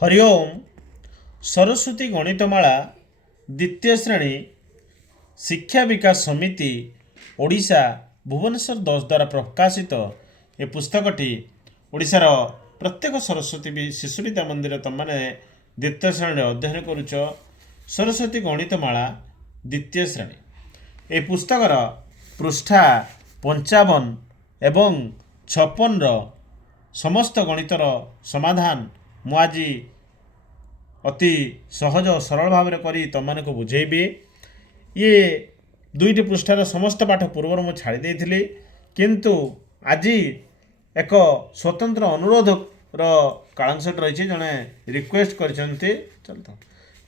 हरिओम सरस्वती गणितमाला द्वितीय श्रेणी शिक्षा विकास समिति ओडिशा भुवनेश्वर 10 द्वारा प्रकाशित ए पुस्तकटी ओडिशार प्रत्येक सरस्वती शिशु विद्या मंदिर तुमने द्वितीय श्रेणी अध्ययन करुच। सरस्वती गणितमाला द्वितीय श्रेणी ए पुस्तकर पृष्ठा 55 एवं 56 समस्त गणितर समाधान मु आज अति सहज और सरल भाव में करी तुम को बुझेबी। ये दुईटी पृष्ठार समस्त पाठ पूर्व मुझे छाड़ी देइथिली, किंतु आज एक स्वतंत्र अनुरोध कालांशट रही जड़े रिक्वेस्ट करछंती चलता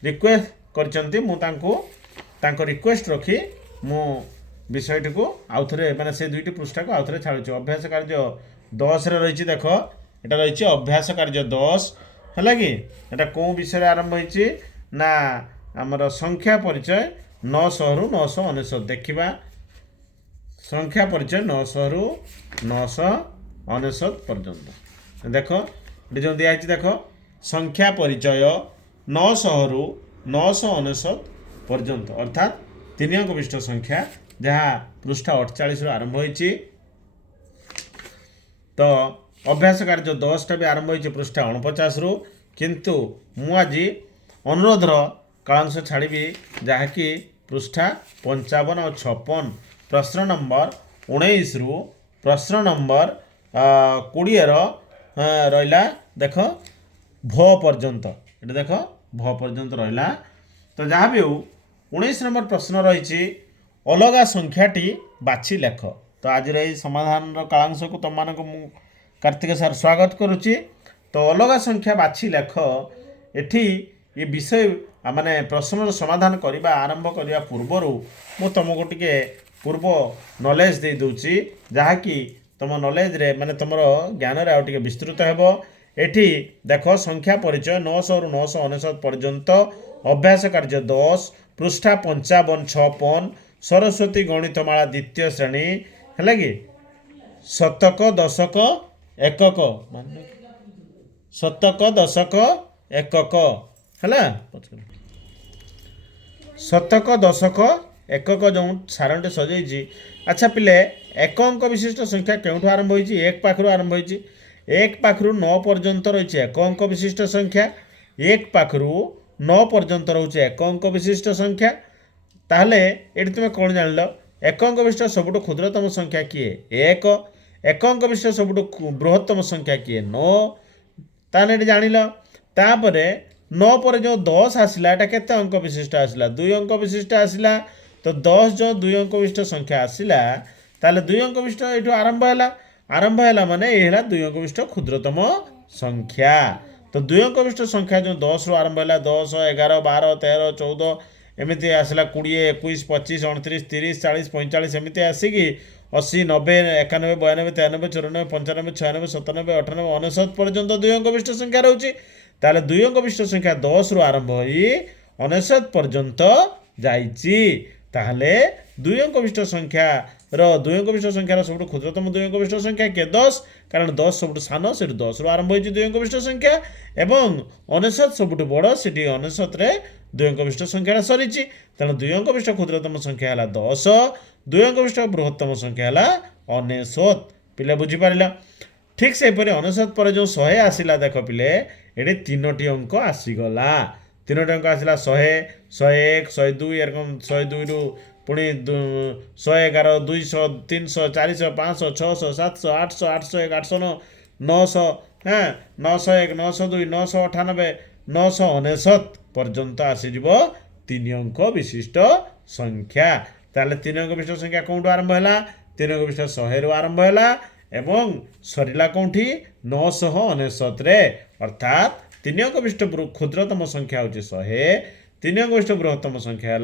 रिक्वेस्ट करछंती मु रिक्वेस्ट रखी मु विषयटी को आउ थे माने से दुईटी पृष्ठा को आउ थे छाड़ू। अभ्यास कार्य 10 रही देख एटा रही अभ्यास कार्य 10 है कि एटा कौ विषय आरंभ होइछि ना आमर संख्या परिचय 900 रु 999 देखिबा। संख्या परिचय 900 रु 999 पर्यंत देख ये जो दिया देख संख्या परिचय 900 रु 999 पर्यंत अर्थात 3 अंक विशिष्ट संख्या जहाँ पृष्ठा 48 आरंभ होइछि। तो अभ्यास कार्य 10 टा भी आरंभ होइछि पृष्ठा 49 रु, किंतु मु आज अनुरोधर कालांश छाड़ी जहाँकि पृष्ठा 55 और 56 प्रश्न नंबर 19 रु प्रश्न नंबर 20 रहा देख भ पर्यंत ये देख भ पर्यंत रहा। तो जहाँ भी हो 19 नंबर प्रश्न रही अलगा संख्याटी बाछि लेख। तो आज यही समाधान कालांश को तुम मानक मु कार्तिक सार स्वागत करुच्ची। तो अलगा संख्या बाछि लेख एठी ये विषय माने प्रश्न समाधान करने आरंभ करने पूर्वर मु तुमको टिके पूर्व नॉलेज दे दूची जहाँकि तुम नॉलेज रे माने तुम ज्ञान रे आउ टिके विस्तृत हेबो। एठी देखो संख्या परिचय 900 रु 999 पर्यंत अभ्यास कार्य 10 पृष्ठा 55 56 सरस्वती गणितमाला द्वितीय श्रेणी है कि शतक दशक एकक शतक दशक एकक है शतक दशक एकक जो सारणटी सजाई। अच्छा पिले एक अंक विशिष्ट संख्या क्यों आरंभ होइछि एक पाखरु आरंभ होइछि एक पाखरु 9 पर्यंत रही एक अंक विशिष्ट संख्या एक पाखरु 9 पर्यंत रोचे एक अंक विशिष्ट संख्या। ताहले एटी तुम कौन जान एक अंक विशिष्ट सबुठ क्षुद्रतम संख्या किए एक अंक विशिष्ट सबुठ बृहत्तम संख्या किए 9 ताहले एटी जानिल। तापरे 9 पर जो 10 आसला एटा केते अंक विशिष्ट आसला 2 अंक विशिष्ट आसला। तो 10 जो 2 अंक विशिष्ट संख्या आसला ताहले 2 अंक विशिष्ट एठू आरंभ है माने ये है 2 अंक विशिष्ट क्षुद्रतम संख्या। तो 2 अंक विशिष्ट संख्या जो 10 रु आरंभ है 10 11 12 13 14 एमती आसला 20 21 25 29 30 40 45 एमती आसिकी 80 90 91 92 93 94 95 96 97 98 99 पर्यंत 2 अंक विशिष्ट संख्या रोचे। ताले 2 अंक विशिष्ट संख्या 10 रु आरंभ होई 99 पर्यंत जाइछि। ताहले 2 अंक विशिष्ट संख्या 2 अंक विशिष्ट संख्यार सब क्षुद्रतम 2 अंक विशिष्ट संख्या के 10 कारण 10 सब सान से 10 रु आरंभ होइछि 2 अंक विशिष्ट संख्या एवं 99 सब बड़ से 99 रे 2 अंक विशिष्ट संख्या सरीछि। तेणु 2 अंक विशिष्ट क्षुद्रतम संख्या है 10 2 अंक विशिष्ट बृहत्तम संख्या है 99 पिले बुझीपार। ठीक से 99 पर जो 100 आसला देख पिले ये 3टी अंक आसीगला 3टी अंक आसला 100 101 102 एरकम 102 रु पुणी 111 200 300 400 500 600 700 800 801 809 900 901 902 998 999 पर्यंत आसीज 3 अंक विशिष्ट संख्या। ताले 3 अंक विशिष्ट संख्या कौटू आरंभ है 3 अंक विशिष्ट 100 रु आरंभ है एवं सरिला कौटी 999 रे अर्थात 3 अंक विशिष्ट क्षुद्रतम संख्या हूँ 100 3 अंक विशिष्ट बृहत्तम संख्या है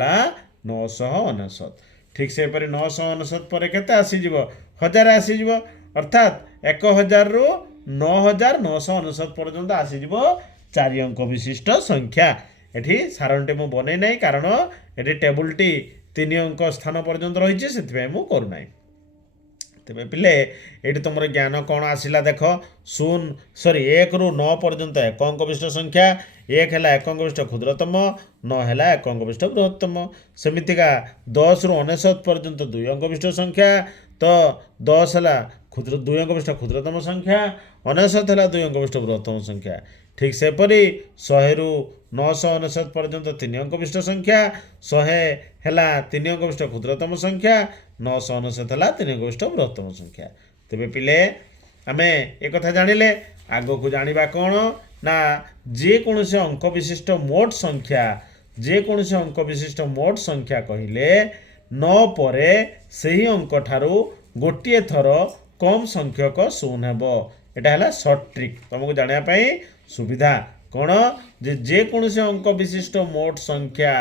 999। ठीक से 999 पर केते आसीज 1000 आसीज अर्थात 1000 रु 9999 पर्यंत आसीज 4 अंक विशिष्ट संख्या। एठी सारणटी मु बनै नै कारण एठी टेबुलटी 3 अंक स्थान पर्यंत रही से मु करू नै। तेरे पिले ये तुम ज्ञान कौन आसला देख 1 ରୁ 9 पर्यंत एक अंक विशिष्ट संख्या 1 है एक अंक विशिष्ट क्षुद्रतम 9 है एक अंक विशिष्ट बृहत्तम सेमितिका 10 ରୁ 99 पर्यंत 2 अंक विशिष्ट संख्या तो 10 है क्षुद्र 2 अंक विशिष्ट क्षुद्रतम संख्या 99 है 2 अंक विशिष्ट बृहत्तम संख्या ठीक सेपरी 100 ରୁ 999 पर्यंत 3 अंक विशिष्ट संख्या 100 है 3 अंक विशिष्ट क्षुद्रतम संख्या 999 है 3 अंक विशिष्ट बृहत्तम संख्या तेरे पिले आम एक कथा जानिले आग को जानिबा कौन ना जेकोसी अंक विशिष्ट मोट संख्या जेकोसी अंक विशिष्ट मोट संख्या कहले 9 परे सही अंक ठारू गोटे थर कम संख्यक शून हेबो एटा हला शॉर्ट ट्रिक तुमको जानिया सुविधा कौन जेकोसी अंक विशिष्ट मोट संख्या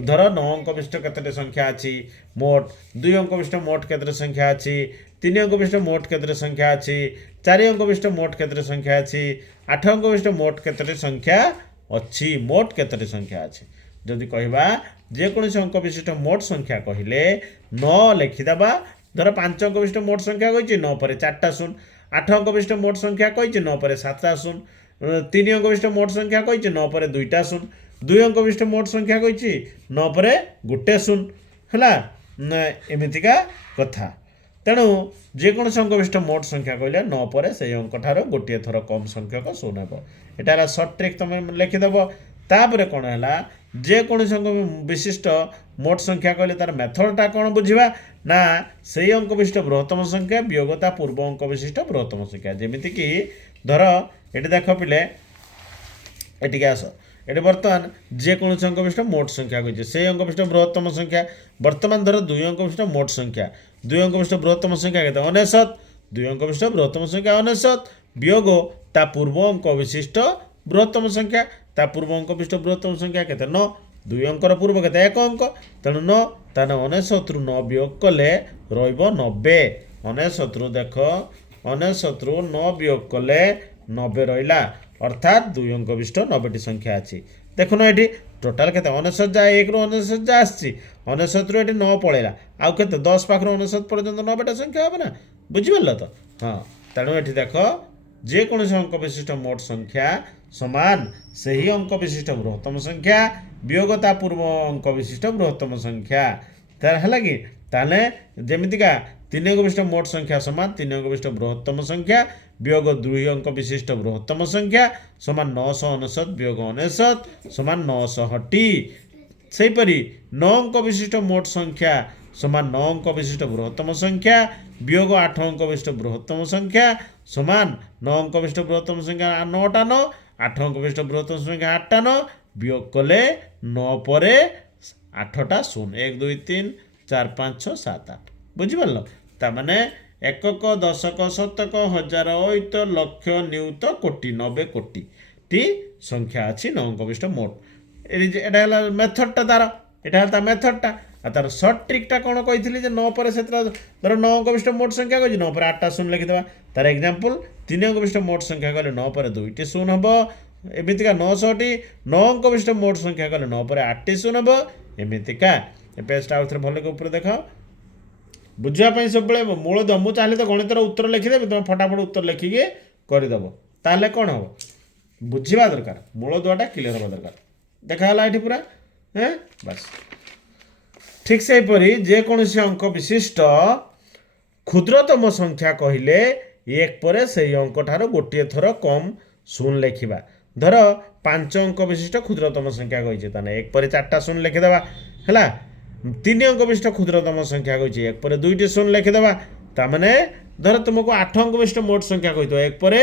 धर 9 अंक विशिष्ट केतटे संख्या अच्छी मोट 2 अंक विशिष्ट मोट केतटे संख्या अच्छी 3 अंक विशिष्ट मोट केतटे संख्या अच्छी 4 अंक विशिष्ट मोट केतटे संख्या अच्छी 8 अंक विशिष्ट मोट केतटे संख्या अच्छी मोट केतटे संख्या अच्छी जदि कहबा जेकोसी अंक विशिष्ट मोट संख्या कहले 9 लिखिदेबा धर 5 अंक विशिष्ट मोट संख्या कही 9 पर 4टा शून 8 अंक विशिष्ट मोट संख्या कही 9 पर 7टा शून 3 अंक विशिष्ट मोट संख्या कही 9 पर 2टा शून 2 अंक विशिष्ट मोट संख्या कही 9 पर 1 शून है एमतीका कथा तेणु जेकोसी अंक विशिष्ट मोट संख्या कहले 9 पर से अंक ठार गोटे थर कम संख्यक शून हे यहाँ है सर्ट ट्रिक तुम लिखिदेव तापर कौन है जेकोसी अंक विशिष्ट मोट संख्या कहले तार मेथडटा कौन बुझा ना से अंक विशिष्ट बृहत्तम संख्या वियोगता पूर्व अंक विशिष्ट बृहत्तम संख्या जमीक धर ये देख पिले ये आस ये बर्तमान जेकोसी अंक विशिष्ट मोट संख्या कही से अंक विशिष्ट बृहत्तम संख्या बर्तमान धर 2 अंक विशिष्ट मोट संख्या 2 अंक विशिष्ट बृहत्तम संख्या के 99 2 अंक विशिष्ट बृहत्तम संख्या 99 वियोग ता पूर्व अंक विशिष्ट बृहत्तम संख्या ता पूर्व अंक विशिष्ट बृहत्तम संख्या के 9 2 अंकर पूर्व के 1 अंक तेणु 9 ताने 99 ରୁ 9 वियोग कले रहिबो 90 99 ରୁ देख 99 ରୁ 9 वियोग कले 90 रहिला अर्थात 2 अंक विशिष्ट 90टी संख्या अच्छी देखुन ये टोटाल के 99 जा 1 ରୁ 99 जा आसी 99 ରୁ ये 9 पलैला आउ के 10 पाखर 99 पर्यंत 90टा संख्या हे ना बुझिपार तो हाँ तेणु ये देख जेकोसी अंक विशिष्ट मोट संख्या समान से ही अंक विशिष्ट बृहत्तम संख्या वियोगता पूर्व अंक विशिष्ट बृहत्तम संख्या तार है कि ताने जमीतिका 3 अंक विशिष्ट मोट संख्या समान 3 अंक विशिष्ट बृहत्तम संख्या वियोग 2 अंक विशिष्ट बृहत्तम संख्या समान 999 वियोग 99 समान 900टी सेहीपरि 9 अंक विशिष्ट मोट संख्या समान 9 अंक विशिष्ट बृहत्तम संख्या वियोग 8 अंक विशिष्ट बृहत्तम संख्या समान 9 अंक विशिष्ट बृहत्तम संख्या 9टा 9 8 अंक विशिष्ट बृहत्तम संख्या 8टा 9 वियोग कले 9 पर 8टा शून 1 2 3 4 5 6 7 8 बुझिपार ताने एकक दशक शतक हजार अयुत लक्ष नियुत कोटि 90 कोटि टी संख्या अच्छी 9 अंक विशिष्ट मोट ये मेथडटा तार यहाँ मेथडटा तार सर्ट ट्रिकटा कौन कही 9 पर से धर 9 अंक विशिष्ट मोट संख्या कही 9 पर 8टा शून लिखिदेवा तार एग्जांपल 3 अंक विशिष्ट मोट संख्या कहले 9 पर 2टी शून हम एमतीका 900टी 9 अंक विशिष्ट मोट संख्या कहले 9 पर 8टी शून हम एमतीका पेजटा आउ थे भल के ऊपर देख बुझापी सब मूल दम मुझे चाहिए तो गणितर उत्तर लिखिदेवी तुम फटाफट उत्तर लिखिकी करदेव ताहले कौन हम बुझा दरकार मूल दुआटा क्लीयर हवा दरकार देखाला ये पूरा बस ठीक से जेकोसी अंक विशिष्ट क्षुद्रतम संख्या कहले 1 पर से अंक ठार गोटे थर कम शून लिखा धर 5 अंक विशिष्ट क्षुद्रतम संख्या कही 1 पर 4टा शून लिखिदेवा है 3 अंक विशिष्ट क्षुद्रतम संख्या कही 1 पर 2टी शून लिखिदेवा ताने धर तुमको 8 अंक विशिष्ट मोट संख्या कही 1 पर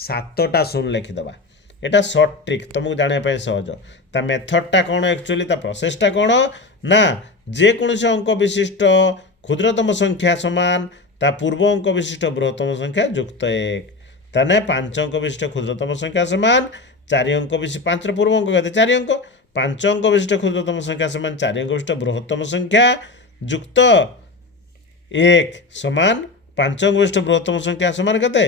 7टा शून लिखिदेवा एटा सर्ट ट्रिक तुमको जानापी सहज ता मेथडटा कौन एक्चुअली ता प्रोसेसटा कौन ना जेकोसी अंक विशिष्ट क्षुद्रतम संख्या समान ता पूर्व अंक विशिष्ट बृहत्तम संख्या युक्त 1 ताने 5 अंक विशिष्ट क्षुद्रतम संख्या समान 4 अंक विशिष्ट 5 पूर्व अंक कहते 4 अंक 5 अंक विशिष्ट क्षुद्रतम संख्या समान 4 अंक विशिष्ट बृहत्तम संख्या युक्त 1 समान 5 अंक विशिष्ट बृहत्तम संख्या समान केते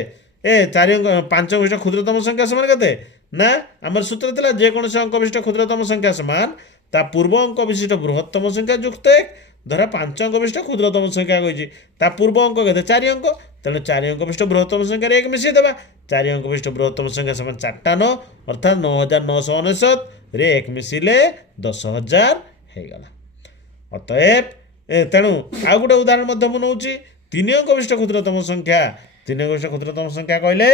4 अंक 5 अंक विशिष्ट क्षुद्रतम संख्या समान केते ना आमर सूत्र था जेकोसी अंक विशिष्ट क्षुद्रतम संख्या समान ता पूर्व अंक विशिष्ट बृहत्तम संख्या युक्त 1 ଧର 5 ଅଙ୍କ ବିଶିଷ୍ଟ କ୍ଷୁଦ୍ରତମ ସଂଖ୍ୟା କହିଛି, ତା ପୂର୍ବ ଅଙ୍କ କେତେ 4 ଅଙ୍କ, ତେଣୁ 4 ଅଙ୍କ ବିଶିଷ୍ଟ ବୃହତ୍ତମ ସଂଖ୍ୟାରେ 1 ମିଶାଇଦେବା। 4 ଅଙ୍କ ବିଶିଷ୍ଟ ବୃହତ୍ତମ ସଂଖ୍ୟା ସମାନ 4ଟା 9 ଅର୍ଥାତ୍ 9999 ରେ 1 ମିଶିଲେ 10,000 ହେଇଗଲା। ଅତଏବ ତେଣୁ ଆଉ ଗୋଟେ ଉଦାହରଣ ମଧ୍ୟ ମୁଁ ନେଉଛି। 3 ଅଙ୍କ ବିଶିଷ୍ଟ କ୍ଷୁଦ୍ରତମ ସଂଖ୍ୟା, 3 ଅଙ୍କ ବିଶିଷ୍ଟ କ୍ଷୁଦ୍ରତମ ସଂଖ୍ୟା କହିଲେ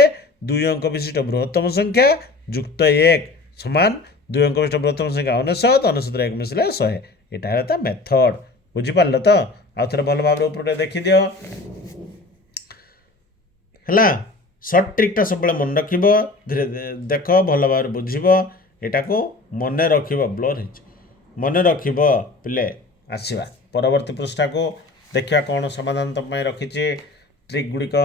2 ଅଙ୍କ ବିଶିଷ୍ଟ ବୃହତ୍ତମ ସଂଖ୍ୟା ଯୁକ୍ତ 1 ସମାନ 2 ଅଙ୍କ ବିଶିଷ୍ଟ ବୃହତ୍ତମ ସଂଖ୍ୟା 99, 99 ରେ 1 ମିଶିଲେ 100। ଏଇଟା ହେଲା ତା ମେଥଡ଼। ବୁଝିପାରିଲ ତ? ଆଉ ଥରେ ଭଲ ଭାବରେ ଉପରଟେ ଦେଖିଦିଅ ହେଲା। ସର୍ଟ ଟ୍ରିକ୍ଟା ସବୁବେଳେ ମନେ ରଖିବ, ଧୀରେ ଦେଖ, ଭଲ ଭାବରେ ବୁଝିବ, ଏଟାକୁ ମନେ ରଖିବ। ବ୍ଲର୍ ହେଇଛି, ମନେ ରଖିବ ପିଲେ। ଆସିବା ପରବର୍ତ୍ତୀ ପୃଷ୍ଠାକୁ ଦେଖିବା କ'ଣ ସମାଧାନ ତୁମ ପାଇଁ ରଖିଛି ଟ୍ରିକ୍ ଗୁଡ଼ିକ।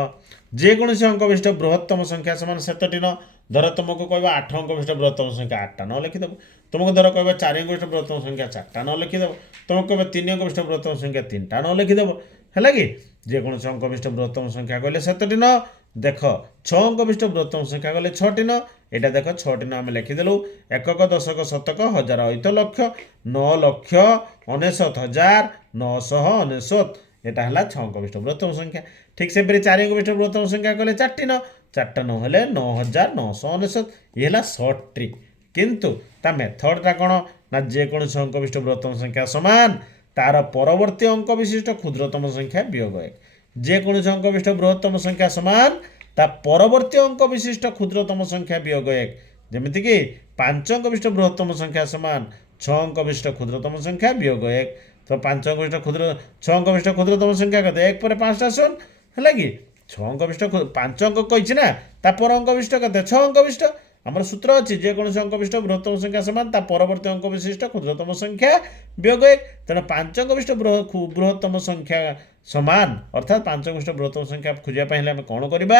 ଯେକୌଣସି ଅଙ୍କ ବିଶିଷ୍ଟ ବୃହତ୍ତମ ସଂଖ୍ୟା ସମାନ ସେତଟି ନ। ଧର ତୁମକୁ କହିବ 8 ଅଙ୍କ ବିଶିଷ୍ଟ ବୃହତ୍ତମ ସଂଖ୍ୟା 8ଟା ନ ଲେଖିଦେବ। ତୁମକୁ ଧର କହିବ 4 ଅଙ୍କ ବିଶିଷ୍ଟ ବୃହତ୍ତମ ସଂଖ୍ୟା 4ଟା ନ ଲେଖିଦେବ। ତୁମକୁ କହିବ 3 ଅଙ୍କ ବିଶିଷ୍ଟ ବୃହତ୍ତମ ସଂଖ୍ୟା 3ଟା ନ ଲେଖିଦେବ। ହେଲା କି? ଯେକୌଣସି ଅଙ୍କ ବିଶିଷ୍ଟ ବୃହତ୍ତମ ସଂଖ୍ୟା କହିଲେ ସେତଟି ନ। ଦେଖ 6 ଅଙ୍କ ବିଶିଷ୍ଟ ବୃହତ୍ତମ ସଂଖ୍ୟା କହିଲେ 6ଟି ନ। ଏଇଟା ଦେଖ 6ଟି ନ ଆମେ ଲେଖିଦେଲୁ। ଏକକ, ଦଶକ, ଶତକ, ହଜାର, ଅୟୁତ, ଲକ୍ଷ, 9,69,999। এটা ହେଲା 6 ଅଙ୍କ ବିଶିଷ୍ଟ ବୃହତ୍ତମ ସଂଖ୍ୟା। ଠିକ୍ ସେପରି 4 ଅଙ୍କ ବିଶିଷ୍ଟ ବୃହତ୍ତମ ସଂଖ୍ୟା କହିଲେ 4ଟି ନ। 4ଟା ନ ହେଲେ 9,999। ଇଏ ହେଲା ସର୍ଟ ଟ୍ରିକ୍। କିନ୍ତୁ ତା ମେଥଡ଼ଟା କ'ଣ ନା, ଯେକୌଣସି ଅଙ୍କ ବିଶିଷ୍ଟ ବୃହତ୍ତମ ସଂଖ୍ୟା ସମାନ ତାର ପରବର୍ତ୍ତୀ ଅଙ୍କ ବିଶିଷ୍ଟ କ୍ଷୁଦ୍ରତମ ସଂଖ୍ୟା ବିୟୋଗ 1। ଯେକୌଣସି ଅଙ୍କ ବିଶିଷ୍ଟ ବୃହତ୍ତମ ସଂଖ୍ୟା ସମାନ ତା ପରବର୍ତ୍ତୀ ଅଙ୍କ ବିଶିଷ୍ଟ କ୍ଷୁଦ୍ରତମ ସଂଖ୍ୟା ବିୟୋଗ 1। ଯେମିତିକି 5 ଅଙ୍କ ବିଶିଷ୍ଟ ବୃହତ୍ତମ ସଂଖ୍ୟା ସମାନ 6 ଅଙ୍କ ବିଶିଷ୍ଟ କ୍ଷୁଦ୍ରତମ ସଂଖ୍ୟା ବିୟୋଗ 1। ତ 5 ଅଙ୍କ ବିଶିଷ୍ଟ 6 ଅଙ୍କ ବିଶିଷ୍ଟ କ୍ଷୁଦ୍ରତମ ସଂଖ୍ୟା କେତେ? 1 ପରେ 5ଟା ଶୂନ। ହେଲା କି? 6 ଅଙ୍କ ବିଶିଷ୍ଟ 5 ଅଙ୍କ କହିଛି ନା, ତା ପର ଅଙ୍କ ବିଶିଷ୍ଟ କେତେ? 6 ଅଙ୍କ ବିଶିଷ୍ଟ। ଆମର ସୂତ୍ର ଅଛି, ଯେକୌଣସି ଅଙ୍କ ବିଶିଷ୍ଟ ବୃହତ୍ତମ ସଂଖ୍ୟା ସମାନ ତା ପରବର୍ତ୍ତୀ ଅଙ୍କ ବିଶିଷ୍ଟ କ୍ଷୁଦ୍ରତମ ସଂଖ୍ୟା ବିୟୋଗ 1। ତେଣୁ 5 ଅଙ୍କ ବିଶିଷ୍ଟ ବୃହତ୍ତମ ସଂଖ୍ୟା ସମାନ ଅର୍ଥାତ୍ 5 ଅଙ୍କ ବିଶିଷ୍ଟ ବୃହତ୍ତମ ସଂଖ୍ୟା ଖୋଜିବା ପାଇଁ ହେଲେ ଆମେ କ'ଣ କରିବା?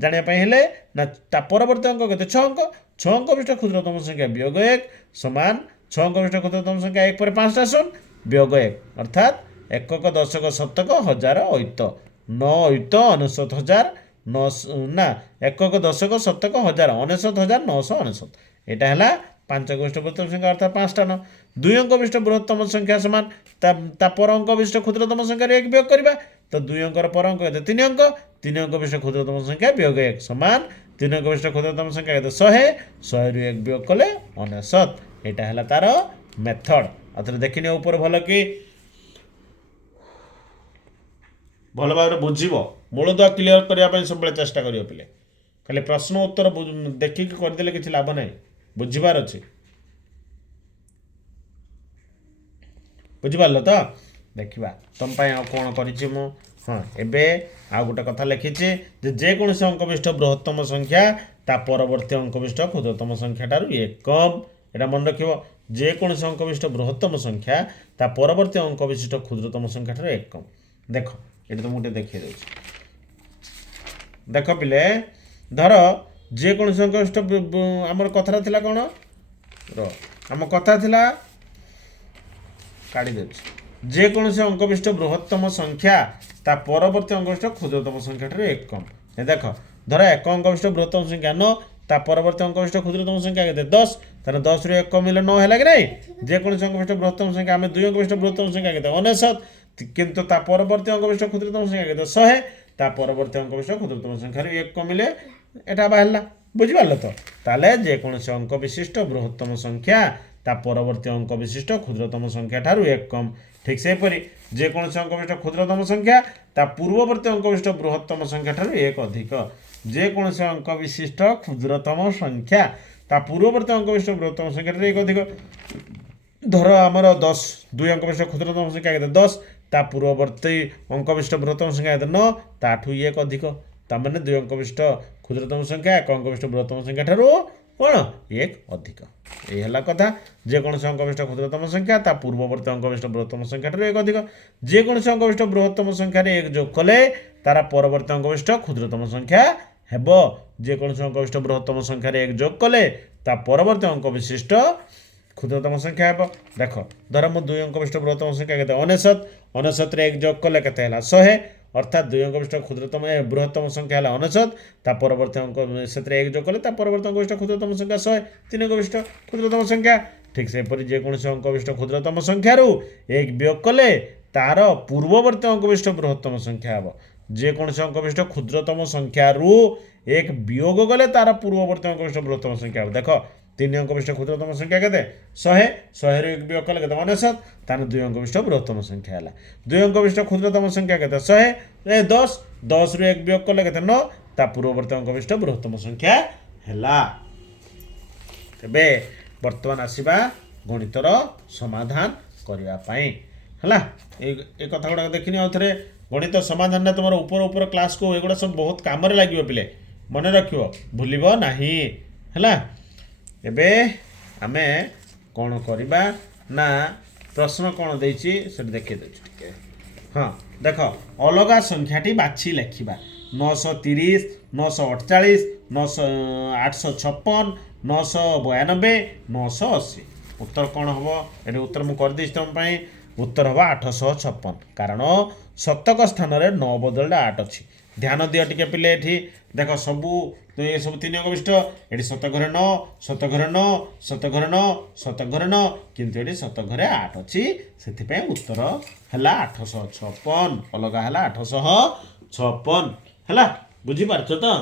ଜାଣିବା ପାଇଁ ହେଲେ ନା ତା ପରବର୍ତ୍ତୀ ଅଙ୍କ କେତେ? 6 ଅଙ୍କ। 6 ଅଙ୍କ ବିଶିଷ୍ଟ କ୍ଷୁଦ୍ରତମ ସଂଖ୍ୟା ବିୟୋଗ 1 ସମାନ 6 ଅଙ୍କ ବିଶିଷ୍ଟ କ୍ଷୁଦ୍ରତମ ସଂଖ୍ୟା 1 ପରେ 5ଟା ଶୂନ ବିୟୋଗ 1 ଅର୍ଥାତ୍ ଏକକ, ଦଶକ, ଶତକ, ହଜାର, ଅୟୁତ, 9 ଅୟୁତ 99,000 ନା ଏକକ, ଦଶକ, ଶତକ, ହଜାର, 99,999। ଏଇଟା ହେଲା 5 ଅଙ୍କ ବିଶିଷ୍ଟ ବୃହତ୍ତମ ସଂଖ୍ୟା ଅର୍ଥାତ୍ 5ଟା ନ। 2 ଅଙ୍କ ବିଶିଷ୍ଟ ବୃହତ୍ତମ ସଂଖ୍ୟା ସମାନ ତା ପର ଅଙ୍କ ବିଶିଷ୍ଟ କ୍ଷୁଦ୍ରତମ ସଂଖ୍ୟାରେ 1 ବିୟୋଗ କରିବା। ତ 2 ଅଙ୍କର ପର ଅଙ୍କ କେତେ? 3 ଅଙ୍କ। 3 ଅଙ୍କ ବିଶିଷ୍ଟ କ୍ଷୁଦ୍ରତମ ସଂଖ୍ୟା ବିୟୋଗ 1 ସମାନ 3 ଅଙ୍କ ବିଶିଷ୍ଟ କ୍ଷୁଦ୍ରତମ ସଂଖ୍ୟା କେତେ? 100। 100ରୁ 1 ବିୟୋଗ କଲେ 99। ଏଇଟା ହେଲା ତାର ମେଥଡ଼। ଆଉ ଥରେ ଦେଖିନିଅ ଉପରେ ଭଲ କି ଭଲ ଭାବରେ ବୁଝିବ। ମୂଳଦୁଆ କ୍ଲିୟର କରିବା ପାଇଁ ସବୁବେଳେ ଚେଷ୍ଟା କରିବ ପିଲେ। ଖାଲି ପ୍ରଶ୍ନ ଉତ୍ତର ଦେଖିକି କରିଦେଲେ କିଛି ଲାଭ ନାହିଁ, ବୁଝିବାର ଅଛି। ବୁଝିପାରିଲ ତ? ଦେଖିବା ତମ ପାଇଁ ଆଉ କ'ଣ କରିଛି ମୁଁ। ହଁ, ଏବେ ଆଉ ଗୋଟେ କଥା ଲେଖିଛି ଯେ ଯେକୌଣସି ଅଙ୍କ ବିଶିଷ୍ଟ ବୃହତ୍ତମ ସଂଖ୍ୟା ତା ପରବର୍ତ୍ତୀ ଅଙ୍କ ବିଶିଷ୍ଟ କ୍ଷୁଦ୍ରତମ ସଂଖ୍ୟାଠାରୁ 1 କମ୍। ଏଇଟା ମନେ ରଖିବ। ଯେକୌଣସି ଅଙ୍କ ବିଶିଷ୍ଟ ବୃହତ୍ତମ ସଂଖ୍ୟା ତା ପରବର୍ତ୍ତୀ ଅଙ୍କ ବିଶିଷ୍ଟ କ୍ଷୁଦ୍ରତମ ସଂଖ୍ୟାଠାରୁ 1 କମ୍। ଦେଖ ଏଠି ତ ମୁଁ ଟିକେ ଦେଖେଇ ଦେଉଛି। ଦେଖ ପିଲେ, ଧର ଯେକୌଣସି ଅଙ୍କ ବିଶିଷ୍ଟ ଆମର କଥାଟା ଥିଲା କ'ଣ? ଆମ କଥା ଥିଲା କାଢ଼ି ଦେଉଛି। ଯେକୌଣସି ଅଙ୍କ ବିଶିଷ୍ଟ ବୃହତ୍ତମ ସଂଖ୍ୟା ତା ପରବର୍ତ୍ତୀ ଅଙ୍କ ବିଶିଷ୍ଟ କ୍ଷୁଦ୍ରତମ ସଂଖ୍ୟାଠାରୁ 1 କମ୍। ଦେଖ ଧର 1 ଅଙ୍କ ବିଶିଷ୍ଟ ବୃହତ୍ତମ ସଂଖ୍ୟା 9, ତା ପରବର୍ତ୍ତୀ ଅଙ୍କ ବିଶିଷ୍ଟ କ୍ଷୁଦ୍ରତମ ସଂଖ୍ୟା କେତେ? 10। ତାହେଲେ 10ରୁ 1 କମିଲେ 9 ହେଲା କି ନାହିଁ? ଯେକୌଣସି ଅଙ୍କ ବିଶିଷ୍ଟ ବୃହତ୍ତମ ସଂଖ୍ୟା ଆମେ 2 ଅଙ୍କ ବିଶିଷ୍ଟ ବୃହତ୍ତମ ସଂଖ୍ୟା କେତେ? 99। କିନ୍ତୁ ତା ପରବର୍ତ୍ତୀ ଅଙ୍କ ବିଶିଷ୍ଟ କ୍ଷୁଦ୍ରତମ ସଂଖ୍ୟା କେତେ? 100। ତା ପରବର୍ତ୍ତୀ ଅଙ୍କ ବିଶିଷ୍ଟ କ୍ଷୁଦ୍ରତମ ସଂଖ୍ୟାରୁ 1 କମିଲେ এটা ବାହାରିଲା। ବୁଝିପାରିଲ ତ? ତାହେଲେ ଯେକୌଣସି ଅଙ୍କ ବିଶିଷ୍ଟ ବୃହତ୍ତମ ସଂଖ୍ୟା ତା ପରବର୍ତ୍ତୀ ଅଙ୍କ ବିଶିଷ୍ଟ କ୍ଷୁଦ୍ରତମ ସଂଖ୍ୟା ଠାରୁ 1 କମ୍। ଠିକ୍ ସେହିପରି ଯେକୌଣସି ଅଙ୍କ ବିଶିଷ୍ଟ କ୍ଷୁଦ୍ରତମ ସଂଖ୍ୟା ତା ପୂର୍ବବର୍ତ୍ତୀ ଅଙ୍କ ବିଶିଷ୍ଟ ବୃହତ୍ତମ ସଂଖ୍ୟା ଠାରୁ 1 ଅଧିକ। ଯେକୌଣସି ଅଙ୍କ ବିଶିଷ୍ଟ କ୍ଷୁଦ୍ରତମ ସଂଖ୍ୟା ତା ପୂର୍ବବର୍ତ୍ତୀ ଅଙ୍କ ବିଶିଷ୍ଟ ବୃହତ୍ତମ ସଂଖ୍ୟା ଠାରୁ 1 ଅଧିକ। ଧର ଆମର 10, 2 ଅଙ୍କ ବିଶିଷ୍ଟ କ୍ଷୁଦ୍ରତମ ସଂଖ୍ୟା କେତେ? 10। ତା ପୂର୍ବବର୍ତ୍ତୀ ଅଙ୍କ ବିଶିଷ୍ଟ ବୃହତ୍ତମ ସଂଖ୍ୟା କେତେ? 9। ତାଠୁ 1 ଅଧିକ। ତାମାନେ 2 ଅଙ୍କ ବିଶିଷ୍ଟ କ୍ଷୁଦ୍ରତମ ସଂଖ୍ୟା 1 ଅଙ୍କ ବିଶିଷ୍ଟ ବୃହତ୍ତମ ସଂଖ୍ୟା ଠାରୁ କ'ଣ? 1 ଅଧିକ। এই ହେଲା କଥା। ଯେକୌଣସି ଅଙ୍କ ବିଶିଷ୍ଟ କ୍ଷୁଦ୍ରତମ ସଂଖ୍ୟା ତା ପୂର୍ବବର୍ତ୍ତୀ ଅଙ୍କ ବିଶିଷ୍ଟ ବୃହତ୍ତମ ସଂଖ୍ୟାଠାରୁ 1 ଅଧିକ। ଯେକୌଣସି ଅଙ୍କ ବିଶିଷ୍ଟ ବୃହତ୍ତମ ସଂଖ୍ୟାରେ 1 ଯୋଗ କଲେ ତାର ପରବର୍ତ୍ତୀ ଅଙ୍କ ବିଶିଷ୍ଟ କ୍ଷୁଦ୍ରତମ ସଂଖ୍ୟା ହେବ। ଯେକୌଣସି ଅଙ୍କ ବିଶିଷ୍ଟ ବୃହତ୍ତମ ସଂଖ୍ୟାରେ 1 ଯୋଗ କଲେ ତା ପରବର୍ତ୍ତୀ ଅଙ୍କ ବିଶିଷ୍ଟ ক্ষুদ্রতম সংখ্যা হব। দেখ ধর মু 2 অঙ্ক বিশিষ্ট বৃহত্তম সংখ্যা কেতে 99। 99 রে 1 যোগ কলে কেতে হলা 100। অর্থাৎ 2 অঙ্ক বিশিষ্ট ক্ষুদ্রতম বৃহত্তম সংখ্যা হলা 99। তা পরবর্তী অঙ্ক সেতরে 1 যোগ কলে তা পরবর্তী অঙ্ক বিশিষ্ট ক্ষুদ্রতম সংখ্যা 100। 3 অঙ্ক বিশিষ্ট ক্ষুদ্রতম সংখ্যা। ঠিক সেপরি যেকোনো অঙ্ক বিশিষ্ট ক্ষুদ্রতম সংখ্যারু 1 বিয়োগ কলে तार पूर्ववर्ती अंक विशिष्ट बृहत्तम संख्या हम जेकोसी अंक विशिष्ट क्षुद्रतम संख्यारू एक वियोग गले तार पूर्ववर्ती अंक विशिष्ट बृहत्तम संख्या हम देख 3 अंक विशिष्ट क्षुद्रतम संख्या के 100 100 रू एक वियोग कले के 99 तार 2 अंक विशिष्ट बृहत्तम संख्या है 2 अंक विशिष्ट क्षुद्रतम संख्या के 100 10 10 रू एक वियोग कले के 9 ता पूर्ववर्ती अंक विशिष्ट बृहत्तम संख्या है। तेबे वर्तमान आसवा गणितर समाधान करने है ये कथा गुड़ा देखनी आउ थे गणित समाधान तुम ऊपर ऊपर क्लास को एगुड़ा सब बहुत कम लगे पिले मन रख भूल ना है। एबे आमे कौन करवा ना प्रश्न कौन देछि से देखिए दे हाँ देख अलग संख्याटी बाछि लिखा 930 948 856 992 980 उत्तर कौन हम ये उत्तर मुझे करदे तुम उत्तर हम 856 कारण शतक स्थान में 9 बदल 8 अच्छी ध्यान दियो टिके पिले एठी देख सबू ये सब 3 अंक विशिष्ट ये शतघरे 9 शतघरे 9 शतघरे 9 शतघरे 9 किंतु ये शतघरे 8 अच्छी से उत्तर है 856 अलग है 856 है बुझीपारछ तो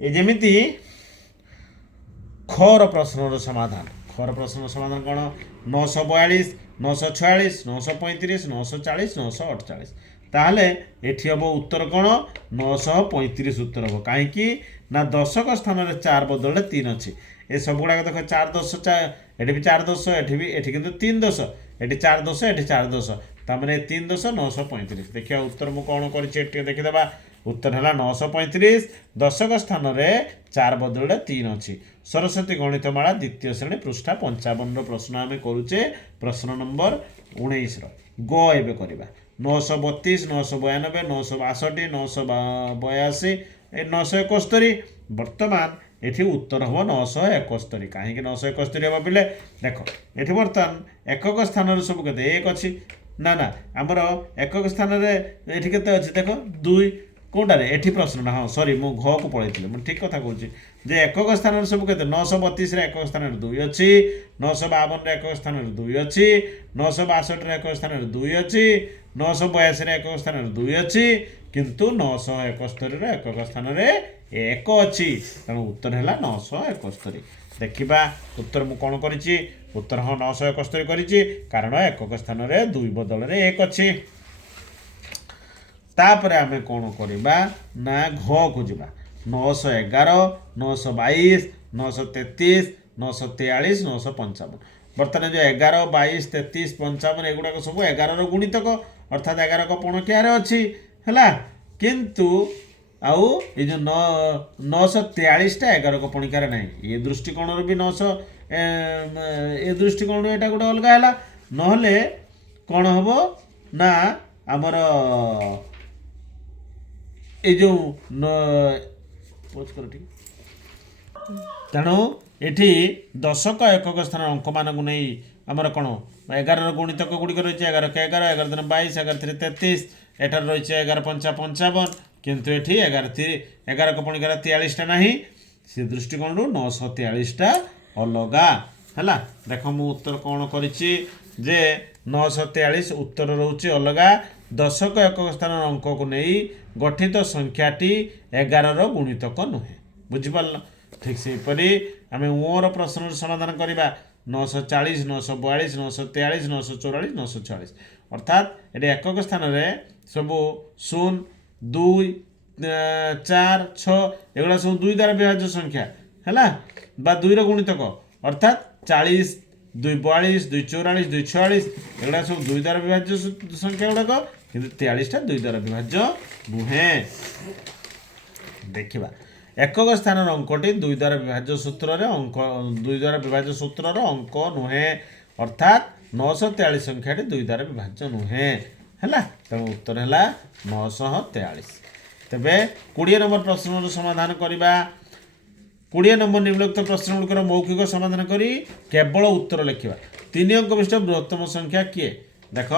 ये जमीती खर प्रश्न समाधान कौन 942 946 935 940 948 ताहले एठी हम उत्तर कौन 935 उत्तर हम कहीं ना दशक स्थान में 4 बदल 3 अच्छी ये सब गुड़ाक देख 4 10 ये भी 4 10 एठी किंतु 3 10 ये 4 10 ये 4 10 तार 3 10 935 देखिए उत्तर मुझे कौन कर देखीदे उत्तर है 935 दशक स्थान में 4 बदल 3 अच्छी सरस्वती गणितमाला द्वितीय श्रेणी पृष्ठा 55 प्रश्न आम करुचे प्रश्न नंबर 19 ग एवं करवा 932 992 962 982 971 बर्तमान ये उत्तर हम 971 कहीं 971 हम पिले देख ये बर्तमान एकक स्थान सब के 1 अच्छी ना ना आमर एकक स्थान में ये के देख 2 कौटारे एठी प्रश्न ना हाँ सॉरी मु घ को पढ़ी मुझे ठीक कथा कहूँ जे एकक स्थान सब के 932 एकक स्थान 2 अच्छी 952 एकक स्थान 2 अच्छी 962 एकक स्थान 2 अच्छी 982 एकक स्थान 2 अच्छी किंतु 971 एकक स्थान 1 अच्छी तेणु उत्तर है 971 देखा उत्तर मु कौन करी उत्तर हाँ 971 करी कारण एकक स्थान 2 बदल 1 अच्छी तापर आमे कौन करवा ना घ को जा 911 922 933 943 955 बर्तमान जो 11 22 33 55 एगुड़ाक सब 11 गुणितक अर्थात 11 को पणकियार अच्छी है किंतु आउ ये जो 943 टा 11 को पणिकार ना ये दृष्टिकोण भी 900 ये दृष्टिकोण यहाँ गोटे अलग है ना कौन हम ना आमर ये जो तेणु ये दशक एकक स्थान अंक मान को नहीं आमर कौन 11 गुणितक गुड़िक रही है 11 के 11 11 दिन 22 11 3 33 एटार रही है 11 5 55 किंतु ये 11 को पणिकार 43 टा ना से दृष्टिकोण 943 टा अलगा है देख मु उत्तर कौन करिछि जे 943 उत्तर रोचे अलगा दशक एकक स्थान अंक को नहीं गठित संख्याटी 11 गुणितक नुहे बुझिपार ठीक से आम ओर प्रश्न समाधान करवा 940 942 943 944 946 अर्थात ये एकक स्थान में सब 0 2 4 6 एगुड़ा सब 2 द्वारा विभाज्य संख्या है 2 गुणितक अर्थात 40 2 42 2 44 2 46 एगुड़ा सब 2 द्वारा विभाज्य संख्या गुड़ाक किंतु 43 टा 2 द्वारा विभाज्य नुहे देखा एकक स्थान अंकटी 2 द्वारा विभाज्य सूत्र अंक 2 द्वारा विभाज्य सूत्र अंक नुहे अर्थात 943 संख्याटी 2 द्वारा विभाज्य नुहे है तेणु उत्तर है 943 तेबे 20 नंबर प्रश्न समाधान करवा 20 नंबर निम्नलिखित प्रश्न गुड़िकर मौखिक समाधान करी केवल उत्तर लिखा 3 अंक विशिष्ट बृहत्तम संख्या किए देख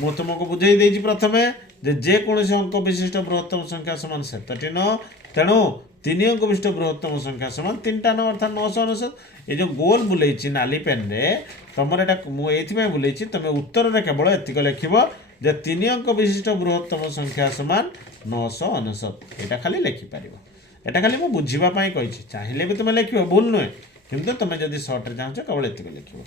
मु तुमको बुझे देछि प्रथमे जेकोसी अंक विशिष्ट बृहत्तम संख्या समान 7 न तेणु तीन अंक विशिष्ट बृहत्तम संख्या समान 3टा 9 अर्थात 999। ये जो गोल बुलेइछि नाली पेन रे तुमर एटा मु एथिमे बुलेइछि तुम उत्तर रे केवल एतिक लिखिबो जे 3 अंक विशिष्ट बृहत्तम संख्या समान 999 एटा खाली लिखि परिबो। एटा खाली मु बुझिबा पई कहिछि चाहिले भी तुम लिखिबो भूल नुहे किंतु तुम जदि शॉर्ट रे चाहछ केवल एतिक लिखिबो।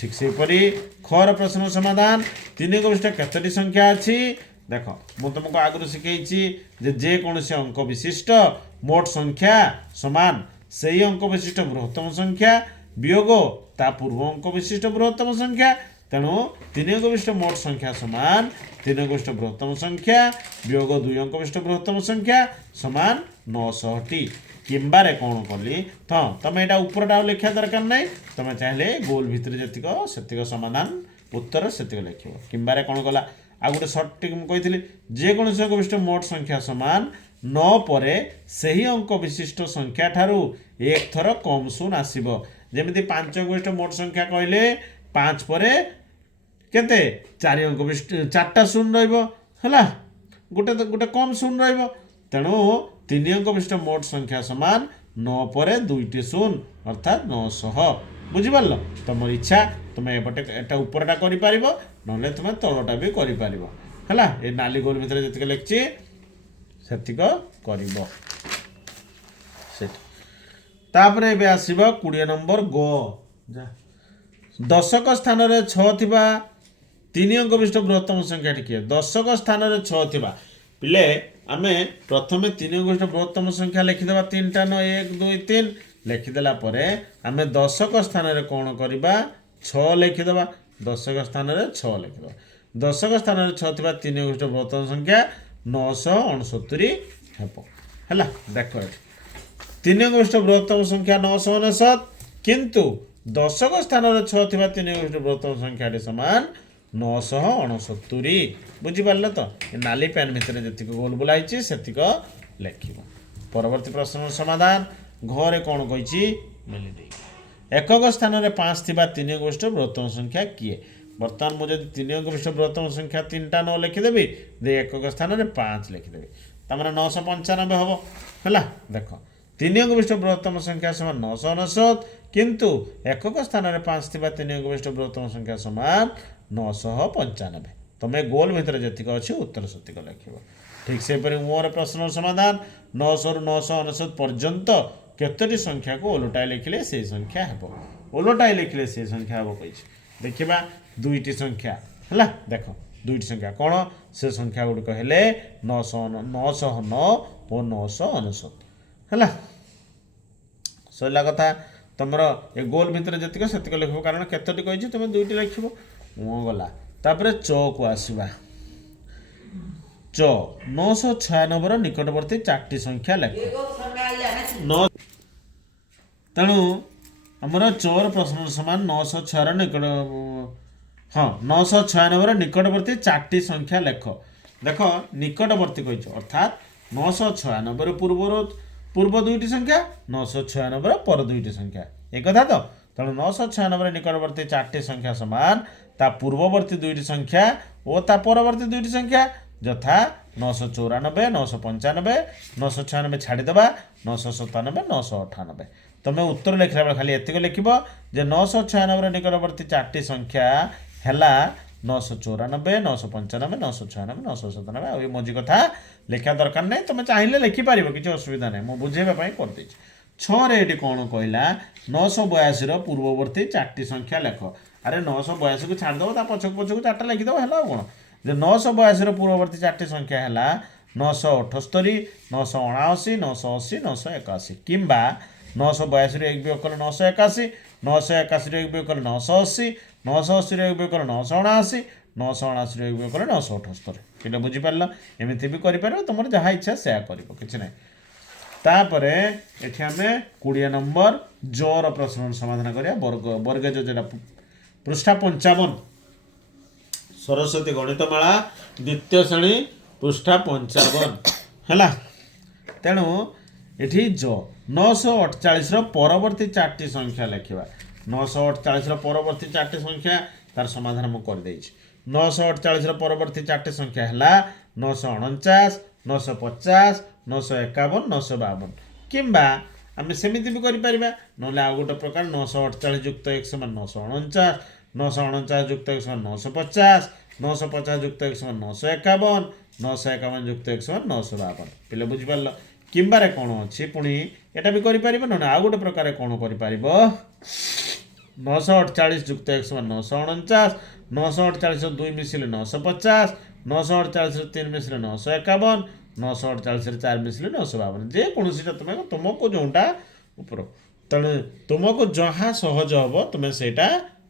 ठीक से परी खर प्रश्न समाधान 3 अंक विशिष्ट केतटी संख्या अछि देख मु तुमको आगु शिखई जे कौन से अंक विशिष्ट मोट संख्या समान से ही अंक विशिष्ट बृहत्तम संख्या वियोग ता पूर्व अंक विशिष्ट बृहत्तम संख्या तेणु 3 अंक विशिष्ट मोट संख्या समान 3 अंक विशिष्ट बृहत्तम संख्या वियोग 2 अंक विशिष्ट बृहत्तम संख्या समान 900टी किंबारे कौन कली तो तुम यहाँ उपरटा लिखा दरकार नहीं तुम चाहिए गोल भितर जी से समाधान उत्तर से लिख किंबारे कौन कला आ गोटे सर्टिक मुझे जेकोसी अंक विशिष्ट मोट संख्या समान 9 पर से ही अंक विशिष्ट संख्या ठारू एक थर कम शून आसब जमी 5 अंक विशिष्ट मोट संख्या कहले 5 पर केते 4 अंक विशिष्ट 4टा शून रहा गोटे गोटे कम शून रेणु 3 अंक विशिष्ट मोट संख्या समान 9 पर 2टी शून अर्थात 900 बुझिपार तुम इच्छा तुम एपटे एटा उपरटा कर ना तुम तलटा भी कर ये नाली गोल भितर जी लिखी सेतिक कर आसब 20 नंबर ग दशक स्थान 6 थिबा 3 अंक विशिष्ट बृहत्तम संख्या किए दशक स्थान 6 थिबा पिले आमे प्रथमे 3 अंक विशिष्ट बृहत्तम संख्या लिखिदेबा 3टा 9 1 2 3 लिखिदेला परे आमे दशक स्थान कौन करवा 6 लिखिदेबा दशक स्थान 6 लिखिदेबा दशक स्थान 6 थिबा 3 अंक विशिष्ट बृहत्तम संख्या 969 हेबो हैला देखो 3 अंक विशिष्ट बृहत्तम संख्या 999 किंतु दशक स्थान 6 थिबा 3 अंक विशिष्ट बृहत्तम संख्या समान 969 बुझिपार तो नाली पेन भितर जी गोल बुलाई से लिख परवर्ती प्रश्न समाधान घरे कौन कही एकक स्थान 5 थिबा 3 अंक विशिष्ट बृहत्तम संख्या किए बर्तमान मुझे 3 अंक विशिष्ट बृहत्तम संख्या 3टा 9 लिखिदेवी एकक स्थान 5 लिखिदेवी तमरा 995 हम है देख 3 अंक विशिष्ट बृहत्तम संख्या समान 999 किंतु एकक स्थान 5 थिबा 3 अंक विशिष्ट बृहत्तम संख्या समान 995 तुम्हें गोल भितर जी अच्छी उत्तर सतिक लिख ठीक से मोर प्रश्न समाधान 900 रु 999 पर्यंत केतोटी संख्या को ओलटाई लिखिले से संख्या हेबो ओलटाई लिखिले से संख्या हेबो कहि देखिबा दुईटी संख्या है देख दुईटी संख्या कौन से संख्या गुड़िक हेले 909 और 999 है सैला कथा तुमर ए गोल भितर जी से लिख कारण केतोटी कही तुम दुईटी लिख मु गला तापर च को आसवा च 996 निकटवर्ती 4टी संख्या लिख तेणु आमर चोर प्रश्न समान 906 निकट हाँ 996 निकटवर्ती 4टी संख्या लेख देख निकटवर्ती कही अर्थात 996 पूर्व दुईटी संख्या 996 पर दुईटी संख्या एक कथा तो तेणु 996 निकटवर्ती 4टी संख्या समान ता पूर्ववर्ती दुईटी संख्या और ता परवर्ती दुईटी संख्या यथा 994 995 996 छाड़ीदे 997 998 तुम्हें उत्तर लिखला बेले खाली एतिक लिख जे 996 निकटवर्ती 4टी संख्या है 994 995 996 997 आ मझी कथा लिखा दरकार नहीं तुम्हें चाहिए लिखिपार किसी असुविधा नहीं मुझे बुझेवाई करदे 6 ये कौन कहला 982 पूर्ववर्ती 4टी संख्या लेख अरे 982 को छाड़देव पछक पछक 4टा लिखिदेव है कौन जे 982 पूर्ववर्ती 4टी संख्या है 978 979 980 981 किंबा 982 एक वियोग कले 981 981 एक वियोग कले 980 980 एक वियोग कले 979 979 एक वियोग कले 978 ये बुझीपार एमती भी कर तुम जहाँ इच्छा से कि ना तापर ये आम 20 नंबर जोर प्रश्न समाधान करिया वर्ग जो पृष्ठा 55 सरस्वती गणितमाला द्वितीय श्रेणी पृष्ठा 55 है तेणु ये जो 948 परवर्ती 4टी संख्या लिखा 948 परवर्ती 4टी संख्या तार समाधान मुझे करदे 948 परवर्ती 4टी संख्या है 949 950 951 952 किंबा आम सेमती भी करें ना आउ गोटे प्रकार 948 युक्त 1 समान 949 949 युक्त 1 समान 950 950 युक्त 1 समान 951 951 युक्त 1 समान 952 पिले बुझिपार किंबारे कौन अच्छी पुणी एटा भी करें ना आउ गोटे प्रकार कौन कर 948 युक्त 1 समान 949 948 2 मिसिले 950 948 3 मिसिले 951 948 4 मिसिले 952 जेकोसी तुम तुमको जोटा उपर तेणु तुमको जहाँ सहज हम तुम्हें सेटा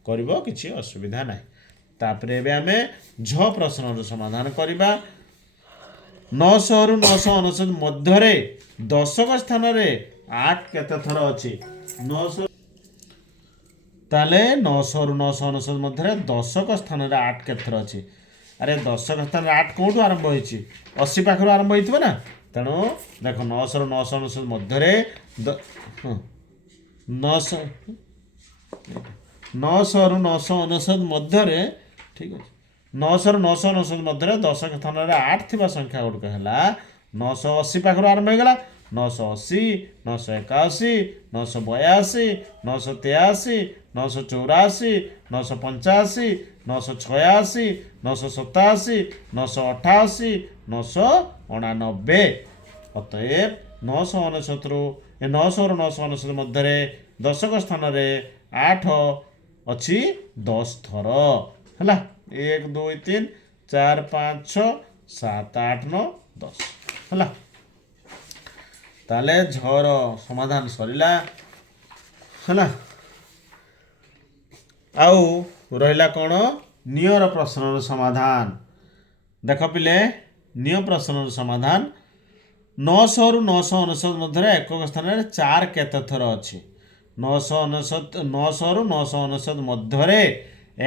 कर कि असुविधा ना तापर आम झ प्रश्न समाधान करवा 900 रु 999 मध्य दशक स्थान 8 केते थर अच्छी 900 ताले 900 रु 999 मध्य दशक स्थान 8 केते थर अच्छी अरे दशक स्थान 8 कौटू आरंभ होती 80 पाखर आरंभ हो ना तेणु देख 900 रु 999 मध्य 900 रु 999 मध्य ठीक अच्छे 900 रु 999 मध्य दशक स्थान 8 थी संख्या गुड़िक है 980 पाखर आरंभ होगा 980 981 982 983 984 985 986 987 988 999 अतएव 999 रु 999 मध्य दशक स्थान 8 अच्छी 10 थर है 1 2 3 4 5 6 7 8 9 10 है ताले झर समाधान सरला है आउ रहा कौन नियर प्रश्न समाधान देख पिले निय प्रश्न समाधान 900 रु 999 मध्य एकक स्थान 4 केते थर अच्छी 900 रु 999 मध्य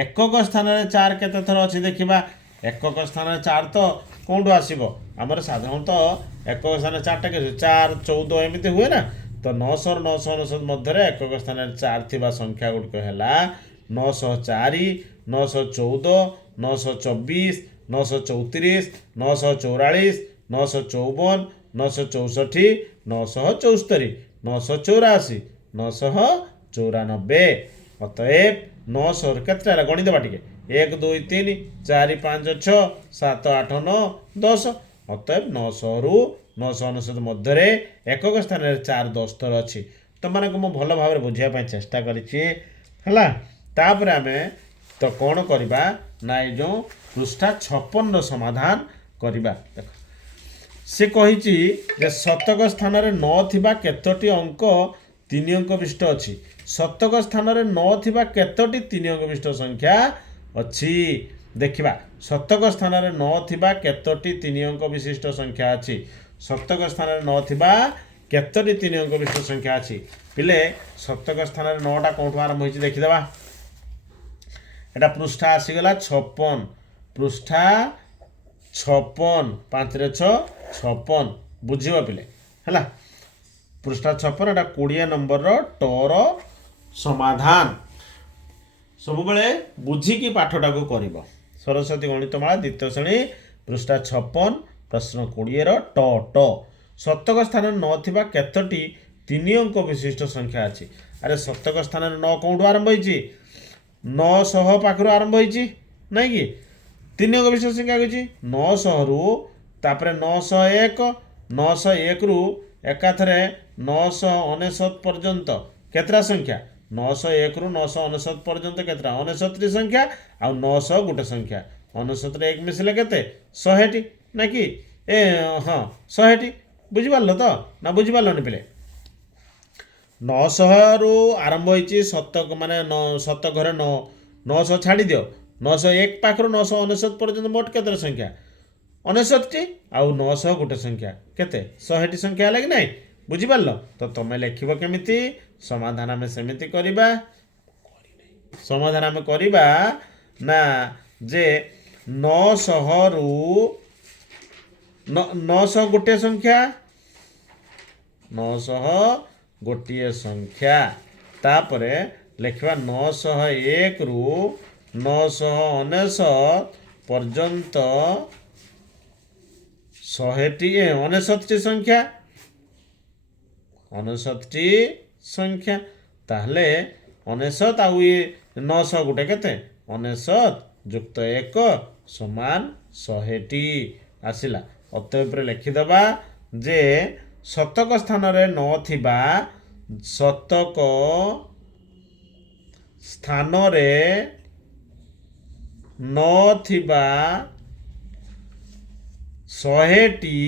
एकक स्थान 4 केते थर अच्छी देखा एकक स्थान 4 तो कौटू आसो आमर साधारणतः एकक स्थान 4टा के 4 14 एमती हुए ना तो 900 रु 999 मध्य एकक स्थान 4 थी संख्या गुड़िक है 904 914 924 934 944 954 964 974 984 994 अतएव 900 केतटा गणिदेवा टे 1 2 3 4 5 6 7 8 9 10 अतएव 900 रु 999 मध्य एकक स्थान 4 10 थर अच्छी तुम को मुझे भल भाव बुझापी चेष्टा कर आम तो कौन करवा ना जो पृष्ठा 56 समाधान करवा देख से कही शतक स्थान 9 थिबा केतोटी अंक 3 अंक विशिष्ट अच्छी शतक स्थान 9 थिबा केतोटी 3 अंक विशिष्ट संख्या अच्छी देखिबा शतक स्थान 9 थिबा केतोटी 3 अंक विशिष्ट संख्या अच्छी शतक स्थान 9 थिबा केतोटी 3 अंक विशिष्ट संख्या अच्छी पिले शतक स्थान 9टा कौटू आरंभ होइछि देखिदेबा एटा पृष्ठा आसीगला 56 पृष्ठा 56 5 रे 6 56 बुझिबा पिले हला पृष्ठा 56 एटा 20 नंबर टोर समाधान सब बेले बुझिकी पाठटा को करिवो सरस्वती गणितमाला द्वितीय श्रेणी पृष्ठा 56 प्रश्न 20 ट ट शतक स्थान 9 थिबा केतोटी 3 अंक विशिष्ट संख्या अच्छी अरे शतक स्थान 9 कौटू आरंभ होइछि 900 पाखर आरंभ होइछि नहीं कि 3 अंक विशिष्ट संख्या कही 900 रु तापर 901 901 रु एकाथरे 999 पर्यंत केतरा संख्या 901 रु 999 पर्यंत केतरा 69 संख्या आ 900 गोटे संख्या 69 रे 1 मिसिले केते 100 टी ना कि ए हाँ 100 टी बुझिपारल तो ना बुझिपारलनि पिले 900 रु आरंभ होइछि शतक माने शतक घरे 900 छाड़ी दियो 901 पाखर 999 पर्यंत मोट केते संख्या 69 टी आउ 900 गोटे संख्या केते 100 टी संख्या लागे नहीं बुझिपारल तो तमे लिखिबो केमिति समाधान आम सेमिति करिबा समाधान आम करिबा ना जे 900 रु 900 गोटे संख्या 900 गोटे संख्या तापरे लिखवा 901 रु 999 पर्यंत ଶହେଟି 69ଟି ସଂଖ୍ୟା 69ଟି ସଂଖ୍ୟା ତାହେଲେ 69 ଆଉ ଇଏ 900 ଗୋଟେ କେତେ 69 ଯୁକ୍ତ 1 ସମାନ 100ଟି ଆସିଲା। ଅତଏବରେ ଲେଖିଦେବା ଯେ ଶତକ ସ୍ଥାନରେ ନଥିବା ଶତକ ସ୍ଥାନରେ ନଥିବା 100ଟି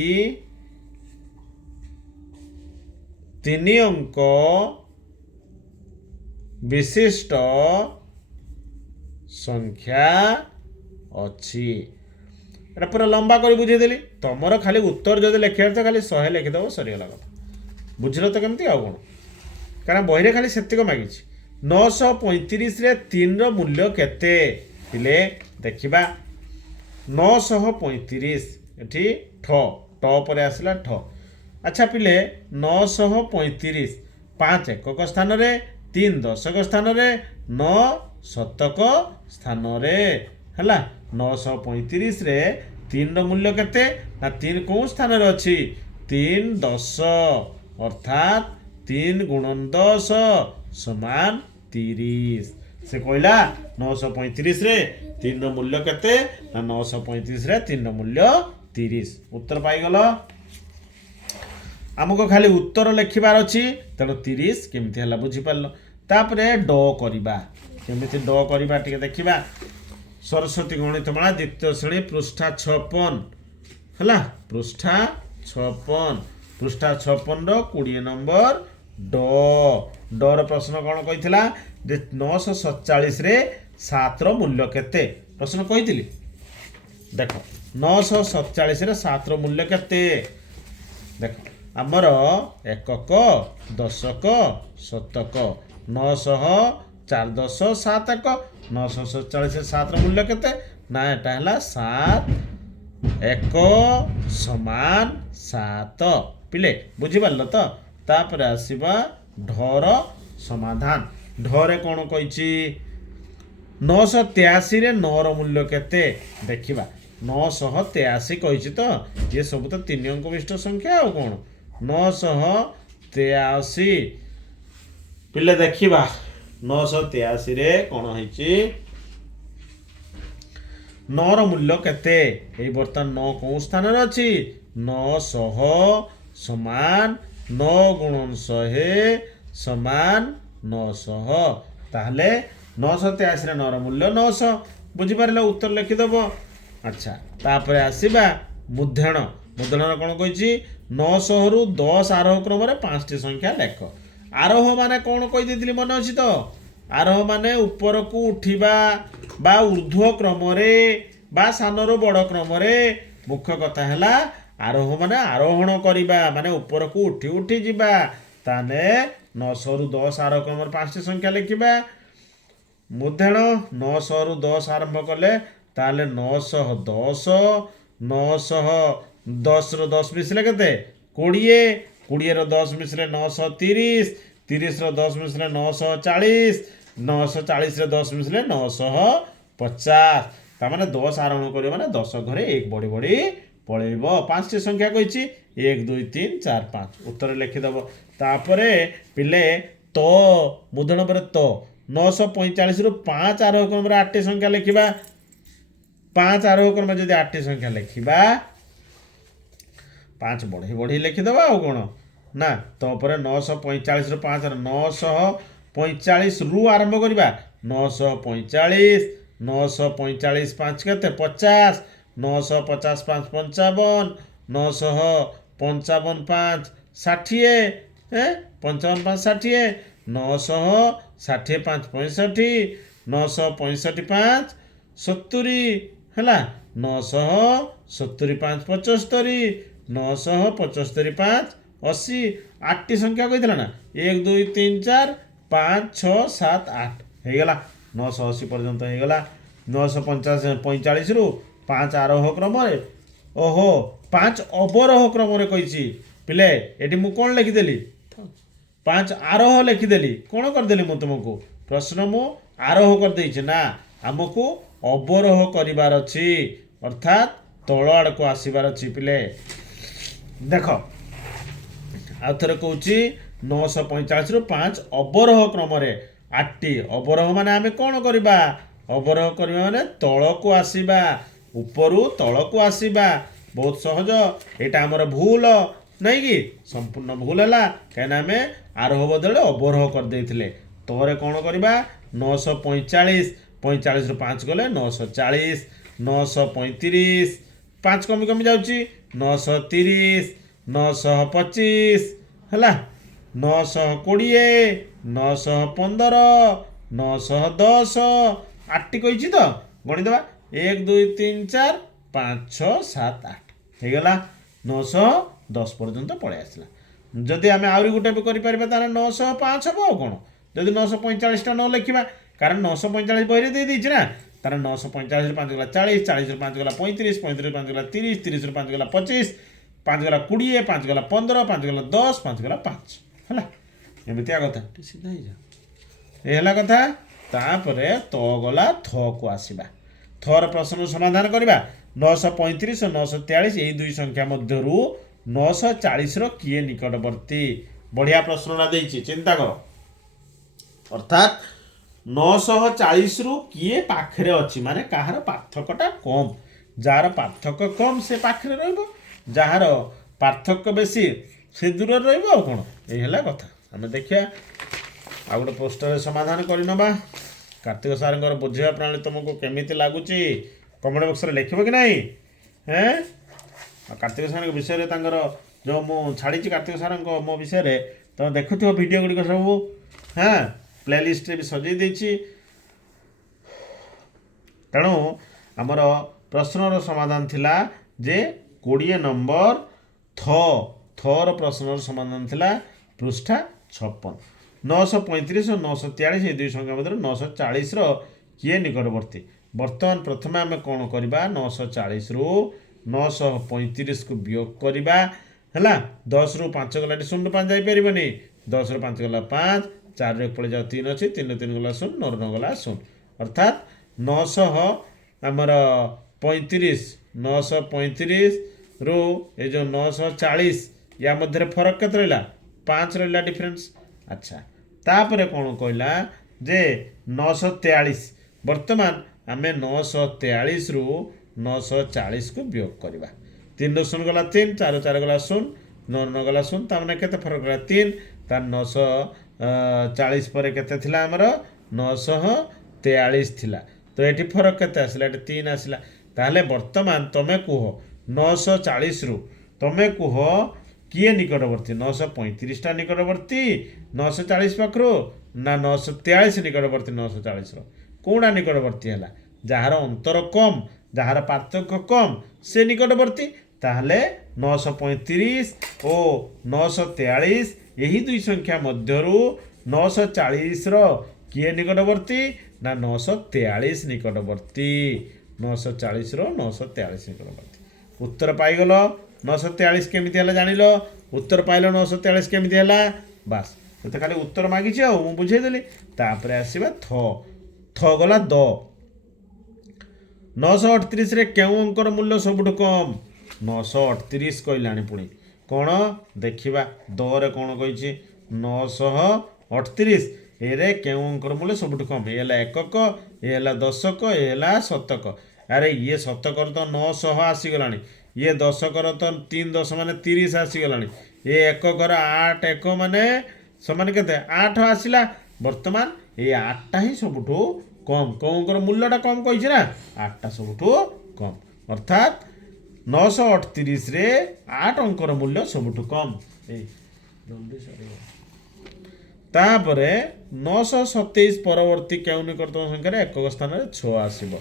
3 ଅଙ୍କ ବିଶିଷ୍ଟ ସଂଖ୍ୟା ଅଛି। এটা পুরা লম্বা করে বুঝিয়ে দেলি তোমার খালি উত্তর যদি লেখিবার তো খালি 100 লেখিদেব সরিগলা কথা বুঝল তো কেমতি আউ কোণ কারণ বহিরে খালি সেতিক মাগিছি 935 রে 3 র মূল্য কেতে পিলে দেখিবা 935 এটি ঠ ট পরে আসলা ঠ আচ্ছা পিলে 935 5 একক স্থানরে 3 দশক স্থানরে 9 শতক স্থানরে ହେଲା 935 ରେ 3 ର ମୂଲ୍ୟ କେତେ ନା 3 କୋଉ ସ୍ଥାନରେ ଅଛି 3 10 ଅର୍ଥାତ୍ 3 ଗୁଣନ 10 ସମାନ 30 ସେ କହିଲା 935 ରେ 3 ର ମୂଲ୍ୟ କେତେ ନା 935 ରେ 3 ର ମୂଲ୍ୟ 30 ଉତ୍ତର ପାଇଗଲ। ଆମକୁ ଖାଲି ଉତ୍ତର ଲେଖିବାର ଅଛି ତେଣୁ 30 କେମିତି ହେଲା ବୁଝିପାରିଲ। ତାପରେ ଡ କରିବା କେମିତି ଡ କରିବା ଟିକେ ଦେଖିବା। सरस्वती गणितमाला द्वितीय श्रेणी पृष्ठा 56 है पृष्ठा 56 पृष्ठा 56 रो 20 नंबर डर प्रश्न कौन कही 947 रे 7 रो मूल्य केते प्रश्न कही देख 947 रे 7 रो मूल्य केते देख आमर एकक दशक शतक 900 4 10 7 एक 947 7 ର ମୂଲ୍ୟ କେତେ ନା ଏଟା ହେଲା 7 1 ସମାନ 7 ପିଲେ ବୁଝିପାରିଲ ତ। ତାପରେ ଆସିବା ଢର ସମାଧାନ ଢରେ କ'ଣ କହିଛି 983 ରେ 9 ର ମୂଲ୍ୟ କେତେ ଦେଖିବା 983 କହିଛି ତ ଇଏ ସବୁ ତ 3 ଅଙ୍କ ବିଶିଷ୍ଟ ସଂଖ୍ୟା ଆଉ କ'ଣ 983 ପିଲେ ଦେଖିବା 983 ରେ କ'ଣ ହେଇଛି 9 ର ମୂଲ୍ୟ କେତେ ଏଇ ବର୍ତ୍ତମାନ 9 କୋଉ ସ୍ଥାନରେ ଅଛି 900 ସମାନ 9 ଗୁଣନ 100 ସମାନ 900 ତାହେଲେ 983 ରେ 9 ର ମୂଲ୍ୟ 900 ବୁଝିପାରିଲ ଉତ୍ତର ଲେଖିଦେବ। ଆଚ୍ଛା ତାପରେ ଆସିବା ମୁଦ୍ରଣ ମୁଦ୍ରଣର କ'ଣ କହିଛି 900 ରୁ 10 ଆରୋହ କ୍ରମରେ 5ଟି ସଂଖ୍ୟା ଲେଖ। आरोह माने कौन कही मन अच्छी तो आरोह माने ऊपर को उठा बा ऊर्ध्व क्रम बा सान रू बड़ क्रम मुख्य कथा है आरोह माने आरोहण करवा माने ऊपर को उठी उठी जावा ताने 900 रू 10 आरोह क्रम 5टी संख्या लिखा मुद्रण 900 रू 10 आरंभ कले ताले 910 910 रू 10 मिसले केते 20 20 रो 10 मिसले 930 30 रो 10 मिसले 940 940 रे 10 मिसले 950 ता माने 10 आरोहण करियो माने 10 घरे 1 बड़ी बड़ी पळेइबो 5टी संख्या कहिछि 1 2 3 4 5 उत्तर लिखि दबो। तापरे पिले तो मुद्रण पर तो 945 रो 5 आरोह क्रम रे 8टी संख्या लिखिबा 5 आरोह क्रम जदि 8टी संख्या लिखिबा 5 बढ़ी बढ़ी लिखिदेवा आउ कौन ना तो 945 रू 5 945 रू आरंभ करवा 945 945 5 केते 50 950 5 55 955 5 60 55 5 60 960 5 65 965 5 70 है 970 5 75 975 5 80 8टी संख्या कही ना 1 2 3 4 5 6 7 8 हो गला 980 पर्यंत हो गला 945 रू 5 आरोह क्रम ओहो 5 अवरोह क्रम कही पिले ये मुझे कौन लिखिदेली 5 आरोह लिखिदेली कौन करदेली मु तुमको प्रश्न मु आरोह करदे ना आमको अवरोह करार अच्छी अर्थात तल आड़ को आसबार अच्छी पिले देख आउ थे कौच 945 रु 5 अवरोह क्रम 8टी अवरोह माने आम कौन करवा अवरोह करवा माने तलक आसवा उपरू तलक आसवा बहुत सहज यहाँ आमर भूल नहीं कि संपूर्ण भूल है कहीं आम आरोह बदले अवरोह करदे तोरे कौन करवा 945 45 रु 5 गले 940 935 5 कमी कमी जाऊँगी 930 925 है 920 915 910 8टी कही तो गणिदे 1 2 3 4 5 6 7 8 ହେଇଗଲା 910 पर्यंत पळै आसला जदि आम आहरी गोटे भी करें 905 हम आउ कौन जदि 945 टा न लिखा कारण 945 बही दे देछि ना तार 945 5 गला 40 40 5 गला 35 35 5 गला 30 30 5 गला 25 5 गला 20 5 गला 15 5 गला 10 5 गला 5 है एमतिया कथा सीधा ही जा ये कथा तापरे तो गला थ को आसवा थर प्रश्न समाधान करवा 935 और 943 यही दुई संख्या मध्य 940 किए निकटवर्ती बढ़िया प्रश्न देछि चिंता कर अर्थात 940 रु किए पाखरे अच्छी माने कहार पार्थक्यटा कम जार पार्थक्य कम से पाखरे रहिबो जार पार्थक्य बेसी से दूर रहिबो आ कोन एही हला कथा हमें देखिया आ गोटे पोस्टर समाधान करनबा कार्तिक सारंकर बुझिया प्रणाली तुमको केमिति लागुची कमेंट बॉक्स रे लिखिबो कि नहीं हैं कार्तिक सारंक विषय रे तांगर जो मु छाड़ी कार्तिक सारंक मो विषय रे तो देखुथिबो वीडियो गुडी सब हाँ प्लेलिस्ट भी सजै देछि तेणु आमर प्रश्नर समाधान थिला जे 20 नंबर थर प्रश्नर समाधान थिला पृष्ठा 56 935 और 943 ये दुई संख्या मध्य 940 किए निकटवर्ती बर्तमान प्रथम आम कौन करवा 940 रु 935 को वियोग करवा है 10 रु 5 गला 0 5 जापर 10 रु 5 गला 5 4 रे पड़े जाओ 3 अच्छी 3 3 गला 0 9 9 गला 0 अर्थात 900 आमर 35 935 रु ये जो 940 या मध्य फरक के रहा 5 रहा डिफरेंस अच्छा तापर कौन कहला जे 943 बर्तमान आम 943 रु 940 को वियोग करवा 3 0 गला 3 4 4 गला 0 9 9 गला 0 तामने केते फरक रहा 3 तार 940 पर केते थिला हमर 943 थिला तो एठी फरक केते आसला एठी 3 आसला ताहले वर्तमान तमे कुह 940 रु तमे कुह किए निकटवर्ती 935 टा निकटवर्ती 940 पाखु ना 943 निकटवर्ती 940 कौड़ा निकटवर्ती है जार अंतर कम जार पार्थक्य कम से निकटवर्ती ताहले 935 और 943 यही दुई संख्या मध्य 940 किए निकटवर्ती ना 943 निकटवर्ती 940 943 निकटवर्ती उत्तर पाइगल 943 केमिति है जानिल उत्तर पाइल 943 केमिति है बास तो खाली उत्तर मागिଛି आ मु बुझेदेली तापर आसीबा थ गला द 938 रे केउ अंकर मूल्य सबुठ कम 938 कहलानी पुणी कौन देखिबा द रे कौन कहिछि 938 एरे केउ अंकर मूल्य सबुठ कम ये हला एकक ये हला दशक ये हला शतक अरे ये शतक तो 900 आसीगलानी ये दशकर तो 3 10 माने 30 आसीगलानी ये एककर 8 एक माने समान के 8 आसला वर्तमान ये 8टा ही सबुठू कम कौन मूल्यटा कम कही ना 8टा सबुठू कम अर्थात 938 रे 8 अंकर मूल्य सबुठू कम तापरे 927 परवर्ती केउ निकटतम संख्या एकक स्थान में 6 आसीबो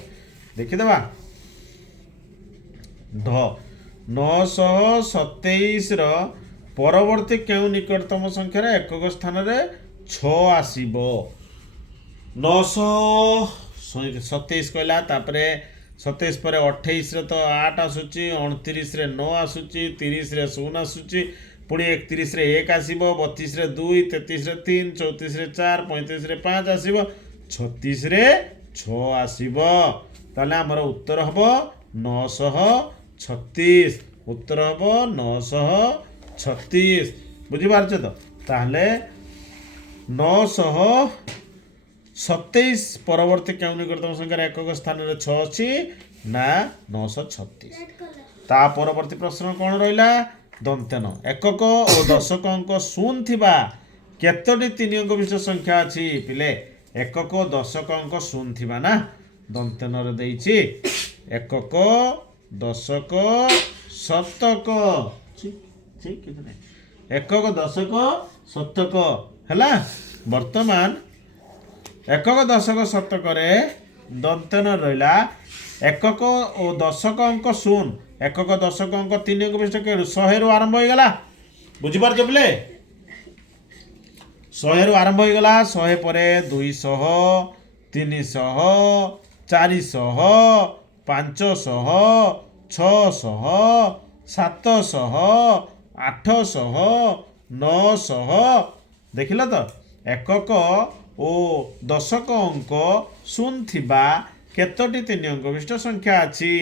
देखिदेबा ढ 927 परवर्ती केउ निकटतम संख्या एकक स्थान में 6 आसीबो 927 कहला तापरे 27 पर 28 रे तो 8 आसुची 29 रे 9 आसुची 30 रे 0 आसुची पुणी 31 रे 1 आसीबो 32 रे 2 33 रे 3 34 रे 4 35 रे 5 आसीबो 36 रे 6 आसीबो ताले हमर उत्तर हबो 936 उत्तर हम 936 बुझीपारछ तो ताहले 927 परवर्ती क्यों निकटतम संख्यार एकक स्थान में 6 अच्छी ना 936 ता परवर्ती प्रश्न कौन रहा दंत्यन एकक और दशक अंक शून्य थिबा केतोटी 3 अंक विशिष्ट संख्या अच्छी पिले एकक और दशक अंक शून्य थिबा ना दंत्यन रे देइछि एकक दशक शतक एकक दशक शतक है वर्तमान एकक दशक शतक दंतन रहा एकक और दशक अंक शून्य एकक दशक अंक 3 अंक विशिष्ट के 100 रु आरंभ हो गला बुझीपार बोले 100 रु आरंभ हो गला 100 पर 200 300 400 500 600 700 800 900 देखिल तो एकक ओ दशक अंक शून्य थिबा केतोटी 3 अंक विशिष्ट संख्या अच्छी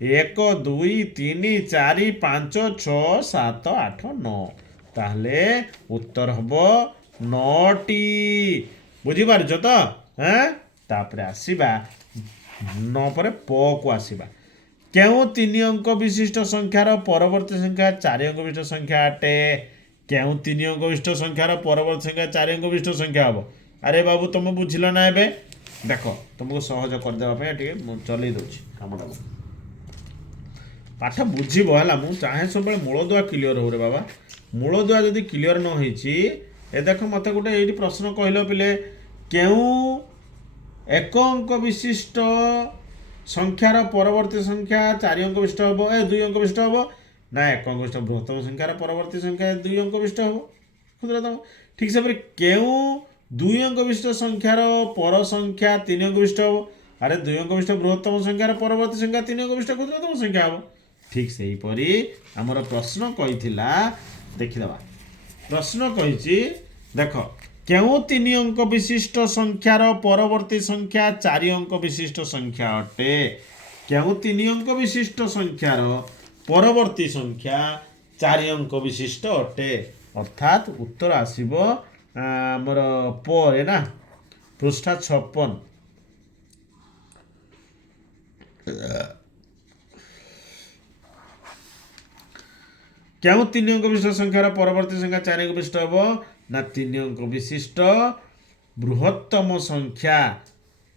1 2 3 4 5 6 7 8 9 ताहले उत्तर हम 9टी बुझीपारछ तो हाँ तापर आसीबा 9 पर प को आसीबा क्यों 3 अंक विशिष्ट संख्यार परवर्ती संख्या 4 अंक विशिष्ट संख्या अटे क्यों 3 अंक विशिष्ट संख्यार परवर्ती संख्या 4 अंक विशिष्ट संख्या हम अरे बाबू तुम बुझिल ना एबे देख तुमको सहज करदे चलई दूसरी कमटा पाठ बुझब है मुझे चाहे सब मूलदुआ क्लीयर हो रे बाबा मूलदुआ जदि क्लीयर न होइछि ए देख मत गोटे ये प्रश्न कहल पिले क्यों एक अंक विशिष्ट संख्यार परवर्ती संख्या 4 अंक विशिष्ट हम 2 अंक विशिष्ट हम ना एक अंक विशिष्ट बृहत्तम संख्यार परवर्ती संख्या 2 अंक विशिष्ट हम क्षुद्रतम ठीक से क्यों 2 अंक विशिष्ट संख्यार पर संख्या 3 अंक विशिष्ट हम अरे 2 अंक विशिष्ट बृहत्तम संख्यार परवर्ती संख्या 3 अंक विशिष्ट क्षुद्रतम संख्या हम ठीक से हीपरी आमर प्रश्न कही देखीदबा प्रश्न कही देख क्यों 3 अंक विशिष्ट संख्यार परवर्ती संख्या 4 अंक विशिष्ट संख्या अटे क्यों 3 अंक विशिष्ट संख्यार परवर्ती संख्या 4 अंक विशिष्ट अटे अर्थात उत्तर आसीबो आमर पर ना पृष्ठा 56 क्यों 3 अंक विशिष्ट संख्यार परवर्ती संख्या 4 अंक विशिष्ट हम ना 3 अंक विशिष्ट बृहत्तम संख्या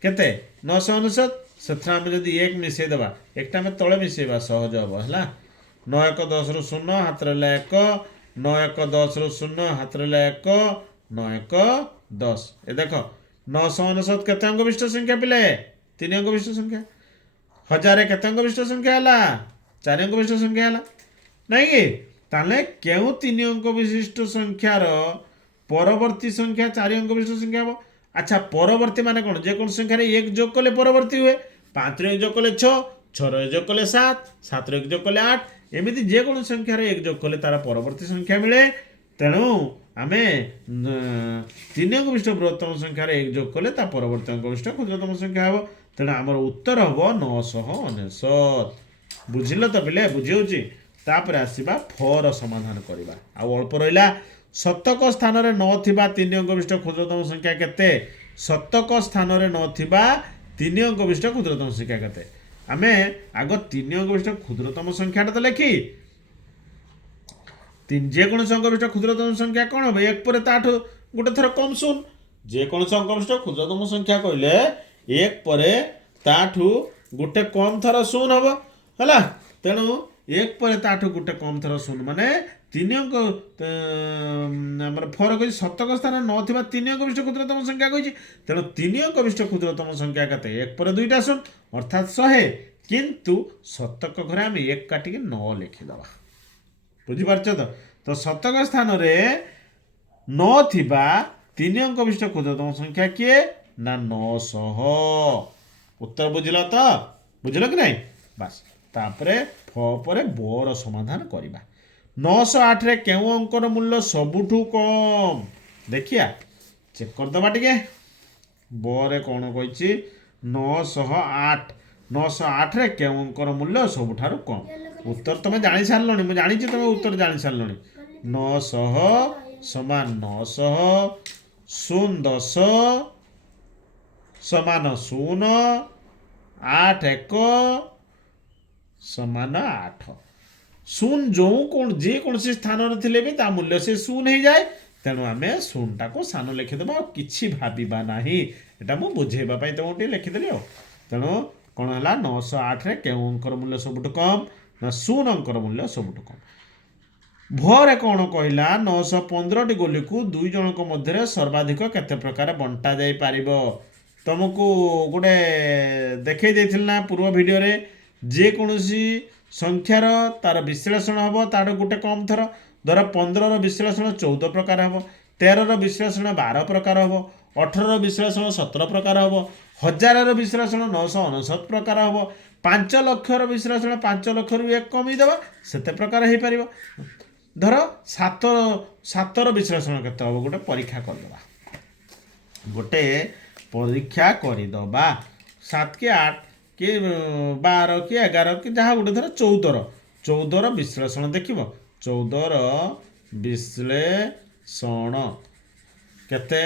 केते 999 से आम जब एक मिसेदेबा एक तले मिसेबा सहज हम है 9 1 10 रु 0 हाथ रहा 1 9 1 10 रु 0 हाथ रहा 1 9 1 10 ए देख 999 केते अंक विशिष्ट संख्या पिले 3 अंक विशिष्ट संख्या 1000 केते अंक विशिष्ट संख्या है 4 अंक विशिष्ट संख्या है नहीं कि ताले क्यों 3 अंक विशिष्ट संख्यार परवर्ती संख्या 4 अंक विशिष्ट संख्या हम अच्छा परवर्ती माने कौन जेको संख्या एक जोग कले परवर्ती हुए 5 एक जोग कले 6 6 एक जोग कले 7 7 एक जोग कले 8 एमती जेको संख्यार एक जोग कले तार परवर्ती संख्या मिले तेणु आम 3 अंक विशिष्ट बृहत्तम संख्यार एक जोग कले परवर्ती अंक विशिष्ट क्षुद्रतम संख्या हम तेणु आमर उत्तर हम 999 बुझिल तो पिले बुझी तापर आसीबा फर समाधान करबा आ अल्प रहिला शतक स्थान रे न थिबा 3 अंक विशिष्ट क्षुद्रतम संख्या केते शतक स्थान रे न थिबा 3 अंक विशिष्ट क्षुद्रतम संख्या केते आमे आगो 3 अंक विशिष्ट क्षुद्रतम संख्याटा तो लेखि जेको अंक विशिष्ट क्षुद्रतम संख्या कौन हम एक पर ताठू गोटे थर कम शून जेको अंक विशिष्ट क्षुद्रतम संख्या कहले एक पर ताठू गोटे कम थर शून हम है तेणु एक पर ताठू गोटे कम थर शून माने 3 अंक फरक शतक स्थान न 3 अंक विशिष्ट क्षुद्रतम संख्या कही तेणु 3 अंक विशिष्ट क्षुद्रतम संख्या केते एक पर 2टा शून अर्थात 100 किंतु शतक घरे आम एक काटिक 9 लिखिदबा बुझीपारछ तो शतक स्थान रे न थिबा 3 अंक विशिष्ट क्षुद्रतम संख्या किए ना 900 उत्तर बुझिल तो बुझिल कि नहीं बस तापरे फ पर बर समाधान करबा 908 रे केउ अंकर मूल्य सबुठू कम देखिया चेक कर दबा टिके बरे कौन कही 908 रे केउ अंकर मूल्य सबुठारु कम उत्तर तुम जानी सारे मुझे जानी तुम उत्तर जानी सारे 900 समान 900 शून्य 10 समान 0 8 1 समान 8 शून्य जो कौन जेकोसी स्थान थे भी ता मूल्य से शून्य हो जाए तेणु आम शून्यटा को सान लिखिदेव कि भावा ना यहाँ मुझे बुझेवाई तुमको लिखिदेली तेणु कौन है 908 के अंकर मूल्य सबुठ कम ना शून्य अंकर मूल्य सबुठ कम भरे कौन कहला 915 गोली को दुई जन मध्य सर्वाधिक केते प्रकार बंटा जाई पारिबो तुमको गोटे देखई देथिल ना पूर्व वीडियो रे जे कोनोसी संख्यार तार विश्लेषण हम तार गोटे कम थर धर 15 विश्लेषण 14 प्रकार हम 13 विश्लेषण 12 प्रकार हम 18 विश्लेषण 17 प्रकार हम 1000 विश्लेषण 999 प्रकार हम 5 लक्षर विश्लेषण 5 लक्ष रु एक कमीदेवा सेते प्रकार हो पार धर 7 विश्लेषण केते हम गोटे परीक्षा करदे गोटे परीक्षा करदे 7 कि 8 कि 12 कि 11 कि जहाँ गोटे धर 14 विश्लेषण देख 14 विश्लेषण केते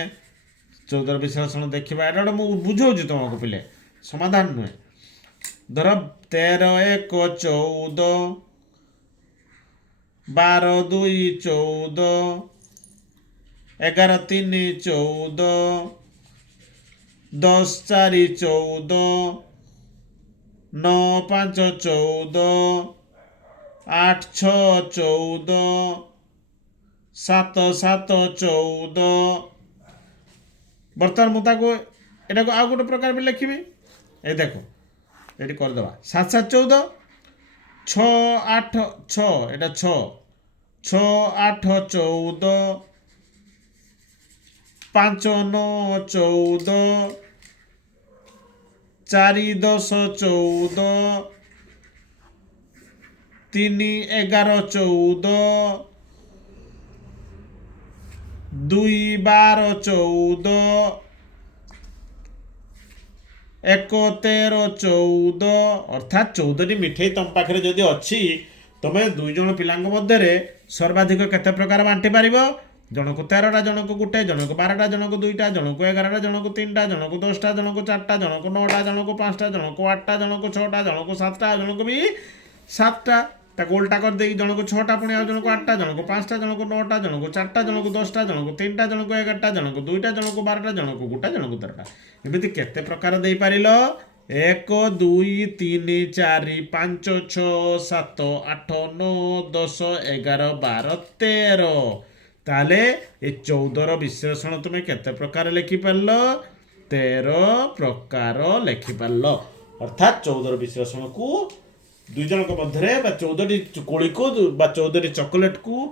14 विश्लेषण देखा एटा मुझे बुझाऊँ तुमको पिले समाधान नुहे धर 13 1 14 12 2 14 11 3 14 10 4 14 9 5 14 8 6 14 7 7 14 बर्तमान मुझे यहाँ को आउ गोटे प्रकार भी लिखी ए देखो ये करदे 7 7 14 6 8 6 एटा 6 6 8 14 5 9 14 4 10 14 3 11 14 2 12 14 1 13 14 अर्थात 14 मिठे तुम पाखे जदि अच्छी तुम्हें दुई जन पिला मध्य सर्वाधिक केते प्रकार बांटी पार जनक 13टा जनक गोटे जनक 12टा जनक 2टा जनक 11टा जनक 3टा जनक 10टा जनक 4टा जनक 9टा जनक 5टा जनक 8टा जनक 6टा जनक 7टा जनक भी 7टा ताको उल्टा कर दे जनक 6टा पुणी आ जनक 8टा जनक 5टा जनक 9टा जनक 4टा जनक 10टा जनक 3टा जनक 11टा जनक 2टा जनक 12टा जनक 1टा जनक 13टा एमती केते प्रकार दे पारिलो 1 2 3 4 5 6 7 8 9 10 11 12 13 ताले ये 14 विश्लेषण तुम्हें केते प्रकार लिखिपार 13 प्रकार लिखिपार अर्थात 14 विश्लेषण को दुई जन मध्य 14 कोड़ी को 14 चॉकलेट को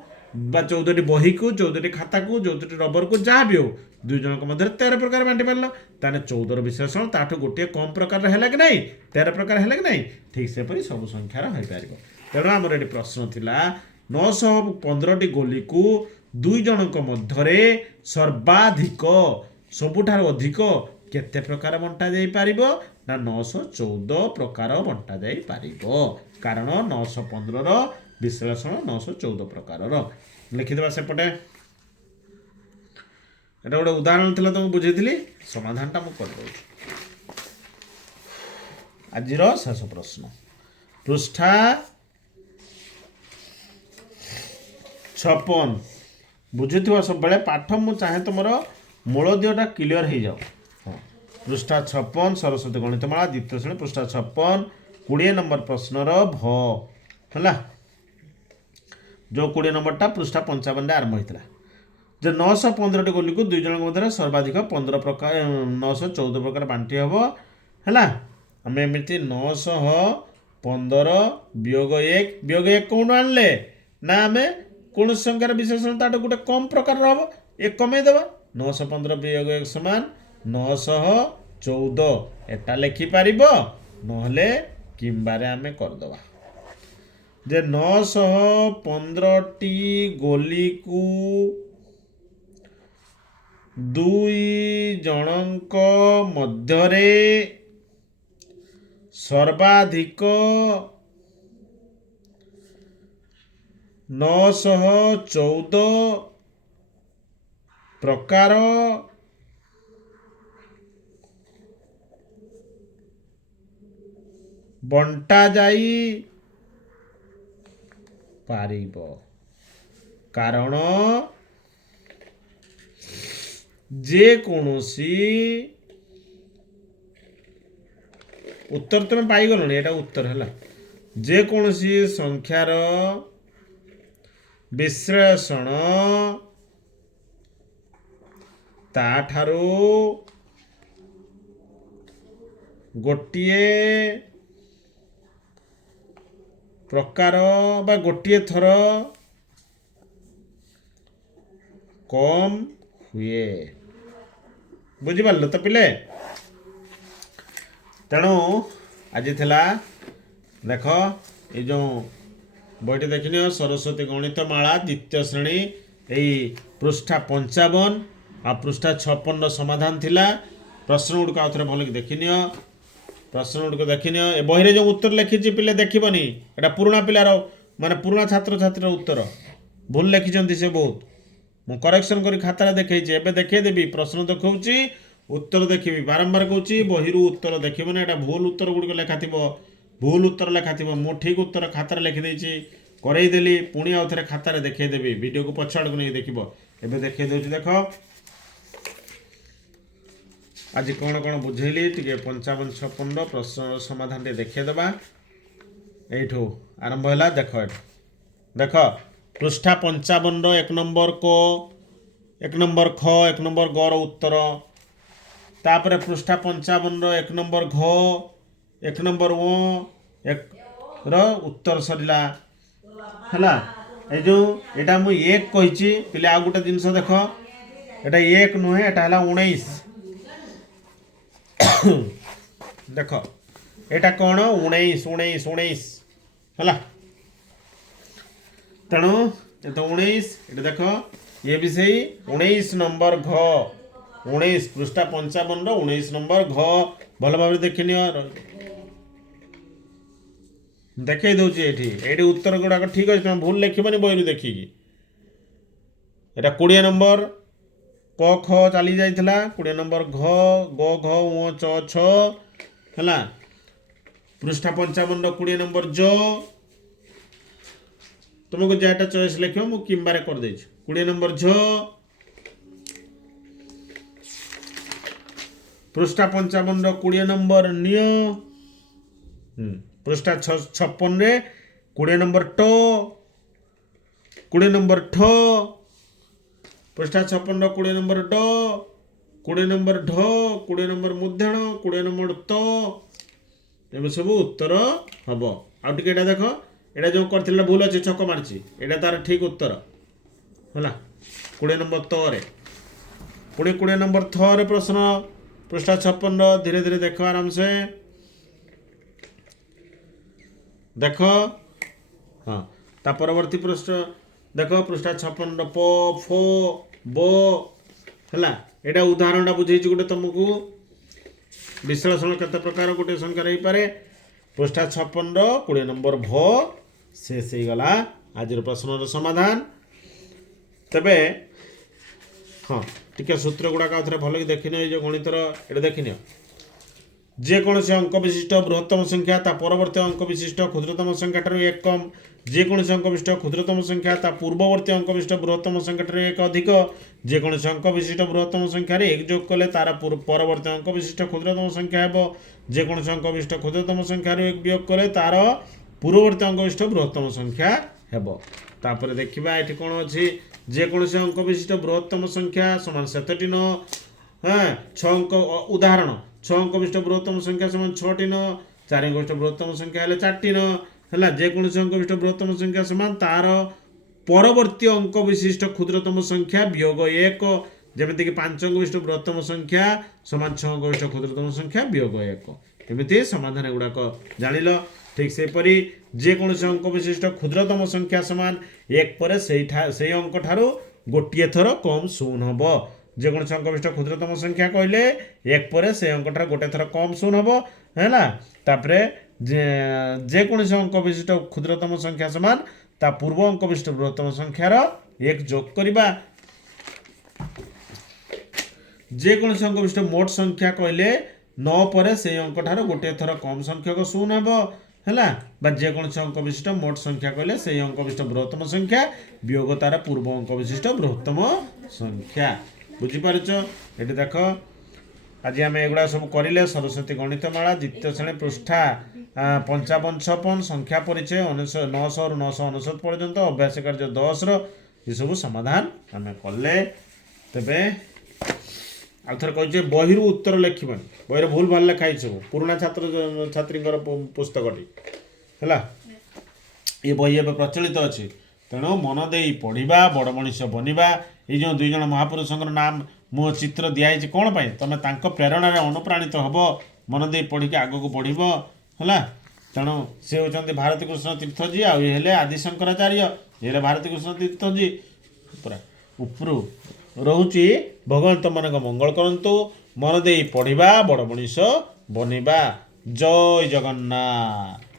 14 बही को 14 खाता को 14 रबर को जहाँ भी हो दुई जन मध्य 13 प्रकार बांटी पार ताने 14 विश्लेषण ताठू गोटे कम प्रकार है कि नहीं 13 प्रकार है कि नहीं ठीक से परी सब संख्यार हो पार तेणु आमर ये प्रश्न थिला 915 गोली को दुई जन मध्य सर्वाधिक सबुठार अधिक केते प्रकार बंटा जाई पारिबो ना 914 प्रकार बंटा जाई पारिबो कारण 915 विश्लेषण 914 प्रकार लिखिदेवा सेपटे एटा गोटे उदाहरण थिला तुमको बुझेइथिली समाधानटा मु कर दउछि आजिर शेष प्रश्न पृष्ठा 56 बुझुथिबा सब बेले पाठ मु चाहे तुमर मूलदीयटा क्लियर हो जाओ पृष्ठा 56 सरस्वती गणितमाला द्वितीय श्रेणी पृष्ठा 56 20 नंबर प्रश्नर भ है जो 20 नंबरटा पृष्ठा 55 आरंभ होता जो 915 गोली को दुई जन मध्य सर्वाधिक 15 प्रकार 914 प्रकार बांटी हम है आम एमती 915 वियोग 1 कौन आनले ना आम कौन संख्यार विशेषण ताठ गोटे कम प्रकार हम एक कमेदेवा 915 वियोग 1 समान 914 एटा लिखिपार नहले किंबारे आम करदवा जे 915टी गोली को दुई जनक मध्यरे सर्वाधिक 914 ପ୍ରକାର ବଣ୍ଟା ଯାଇ ପାରିବ। କାରଣ ଯେକୌଣସି उत्तर तुम पाइगल एटा उत्तर है जेकोसी संख्यार विश्लेषण ताठारू गोटिए प्रकार बा गोटिए थर कम हुए। बुझिपार तो पिले तेणु आज थिला देख ये जो बईटी देखनी सरस्वती गणितमाला द्वितीय श्रेणी यही पृष्ठा 55 आ पृष्ठा 56 समाधान थिला। प्रश्न गुड़िक आउ थे भल देखनी प्रश्न गुड़िक देखनी ए बही जो उत्तर लिखी पिले देखनी एटा पुराणा पिलार माने पुराणा छात्र छात्री उत्तर भूल लिखिं से बहुत मु करेक्शन कर खाता देखी एवं देखदेवी प्रश्न देखी उत्तर देखी बारंबार कहूँ बही उत्तर देखना यहाँ भूल उत्तर गुड़िक लेखा थी भूल उत्तर लेखा थी मु ठीक उत्तर खातार लिखिदेची करईदेली पुणी आउ थे खातार देखदेवी वीडियो को पछ आड़क नहीं देख एवं देखे दूसरी देख आज कौन कौन बुझेली टे 55-56 प्रश्न समाधान टे देखेदेवा यू आरंभ है देख देख पृष्ठा 55 1 नंबर को 1 नंबर ख 1 नंबर ग उत्तर तापर पृष्ठा 55 1 नंबर घ 1 नंबर ओ एक उत्तर सरला है ये जो यहाँ मुझे एक कही पिले आ गोटे जिनस देख एटा एक नुहे एटा है 19 देख यहाँ कौन 19 19 19 है तेणु ये तो 19 ये देख ये भी सही 19 नंबर घ 19 पृष्ठा 55 19 नंबर घ भल भाव देखनी देखे दूसरी ये उत्तर गुड़ाक ठीक अच्छे तुम भूल लिखनी बही देखिकी यहाँ 20 नंबर क ख चली जाइला 20 नंबर घ ग घ उ च छ है पृष्ठा 55 20 नंबर ज तुमको जैटा चॉइस लिख मु किंबारे कर दे 20 नंबर झ पृष्ठा 55 20 नंबर निय पृष्ठा 56 रे 20 नंबर ट 20 नंबर ठ पृष्ठा 56 20 नंबर ड 20 नंबर ढ 20 नंबर मुद्धण 20 नंबर त एवं सब उत्तर हम आउ टे देख एटा जो कर भूल अच्छे छक मार्ची एटा तार ठीक उत्तर है 20 नंबर तरे पुणी 20 नंबर थे प्रश्न पृष्ठा 56 धीरे धीरे देख आराम से देख हाँ ता परवर्ती प्रश्न देख पृष्ठा 56 प फो ब है यहाँ उदाहरण बुझे गोटे तुमको विश्लेषण केते प्रकार गोटे संख्या रही पारे पृष्ठा 56 20 नंबर भ शेष हो गला आज प्रश्न समाधान तेबे हाँ टिके सूत्र गुड़ाक आउ थे भल देखनी ये गणितर ये देखनी जेकोसी अंक विशिष्ट बृहत्तम संख्या ता परवर्ती अंक विशिष्ट क्षुद्रतम संख्या ठारू एक कम जेकोसी अंक विशिष्ट क्षुद्रतम संख्या ता पूर्ववर्ती अंक विशिष्ट बृहत्तम संख्या ठारू एक अधिक जेकोसी अंक विशिष्ट बृहत्तम संख्यार एक जोग कले तार परवर्ती अंक विशिष्ट क्षुद्रतम संख्या हे जेकोसी अंक विशिष्ट क्षुद्रतम संख्यार एक वियोग कले तार पूर्ववर्ती अंक विशिष्ट बृहत्तम संख्या हेब तापर देखा ये कौन अच्छी जेकोसी अंक विशिष्ट बृहत्तम संख्या समान 7टी न हाँ 6 अंक उदाहरण 6 अंक विशिष्ट बृहत्तम संख्या समान 6टी न 4 अंक विशिष्ट बृहत्तम संख्या है 4टी न है जेकोसी अंक विशिष्ट बृहत्तम संख्या समान तार परवर्ती अंक विशिष्ट क्षुद्रतम संख्या वियोग 1 जमीक 5 अंक विशिष्ट बृहत्तम संख्या समान 6 अंक विशिष्ट क्षुद्रतम संख्या वियोग 1 एमती समाधान गुड़ाक जानिल ठीक सेपरी जेकोसी अंक विशिष्ट क्षुद्रतम संख्या समान 1 पर से अंक ठारू गोटे थर कम शून्य हम जेकोसी अंक विशिष्ट क्षुद्रतम संख्या कहले 1 पर से अंक ठार गोटे थर कम शून्य हम है जेकोसी अंक विशिष्ट क्षुद्रतम संख्या समान ତା ପୂର୍ବ ଅଙ୍କ ବିଶିଷ୍ଟ ବୃହତ୍ତମ ସଂଖ୍ୟାର 1 ଯୋଗ କରିବା। ଯେକୌଣସି ଅଙ୍କ ବିଶିଷ୍ଟ ମୋଟ ସଂଖ୍ୟା କହିଲେ 9 ପରେ ସେଇ ଅଙ୍କ ଠାରୁ ଗୋଟିଏ ଥର କମ୍ ସଂଖ୍ୟକ ଶୂନ ହେବ ହେଲା, ବା ଯେକୌଣସି ଅଙ୍କ ବିଶିଷ୍ଟ ମୋଟ ସଂଖ୍ୟା କହିଲେ ସେଇ ଅଙ୍କ ବିଶିଷ୍ଟ ବୃହତ୍ତମ ସଂଖ୍ୟା ବିয়োଗ ତାର ପୂର୍ବ ଅଙ୍କ ବିଶିଷ୍ଟ ବୃହତ୍ତମ ସଂଖ୍ୟା। ବୁଝିପାରୁଛ? ଏଠି ଦେଖ ଆଜି ଆମେ ଏଗୁଡ଼ା ସବୁ କରିଲେ ସରସ୍ୱତୀ ଗଣିତମାଳା ଦ୍ୱିତୀୟ ଶ୍ରେଣୀ ପୃଷ୍ଠା 55-56 ସଂଖ୍ୟା ପରିଚୟ 900ରୁ 999 ପର୍ଯ୍ୟନ୍ତ ଅଭ୍ୟାସ କାର୍ଯ୍ୟ 10ର ଏସବୁ ସମାଧାନ ଆମେ କଲେ। ତେବେ ଆଉ ଥରେ କହିଛେ ବହିରୁ ଉତ୍ତର ଲେଖିବନି, ବହିରେ ଭୁଲ ଭାଲ ଲେଖା ହେଇଛି ସବୁ, ପୁରୁଣା ଛାତ୍ରୀଙ୍କର ପୁସ୍ତକଟି ହେଲା। ଏ ବହି ଏବେ ପ୍ରଚଳିତ ଅଛି, ତେଣୁ ମନ ଦେଇ ପଢ଼ିବା, ବଡ଼ ମଣିଷ ବନିବା। ଏଇ ଯେଉଁ 2 ଜଣ ମହାପୁରୁଷଙ୍କର ନାମ ମୋ ଚିତ୍ର ଦିଆହେଇଛି କ'ଣ ପାଇଁ? ତୁମେ ତାଙ୍କ ପ୍ରେରଣାରେ ଅନୁପ୍ରାଣିତ ହେବ, ମନ ଦେଇ ପଢ଼ିକି ଆଗକୁ ବଢ଼ିବ ହେଲା। ତେଣୁ ସେ ହେଉଛନ୍ତି ଭାରତୀ କୃଷ୍ଣ ତୀର୍ଥଜୀ, ଆଉ ଇଏ ହେଲେ ଆଦି ଶଙ୍କରାଚାର୍ଯ୍ୟ, ଇଏ ହେଲେ ଭାରତୀ କୃଷ୍ଣ ତୀର୍ଥଜୀ। ପୁରା ଉପରୁ ରହୁଛି ଭଗବାନ ତୁମମାନଙ୍କ ମଙ୍ଗଳ କରନ୍ତୁ, ମନ ଦେଇ ପଢ଼ିବା, ବଡ଼ ମଣିଷ ବନିବା। ଜୟ ଜଗନ୍ନାଥ।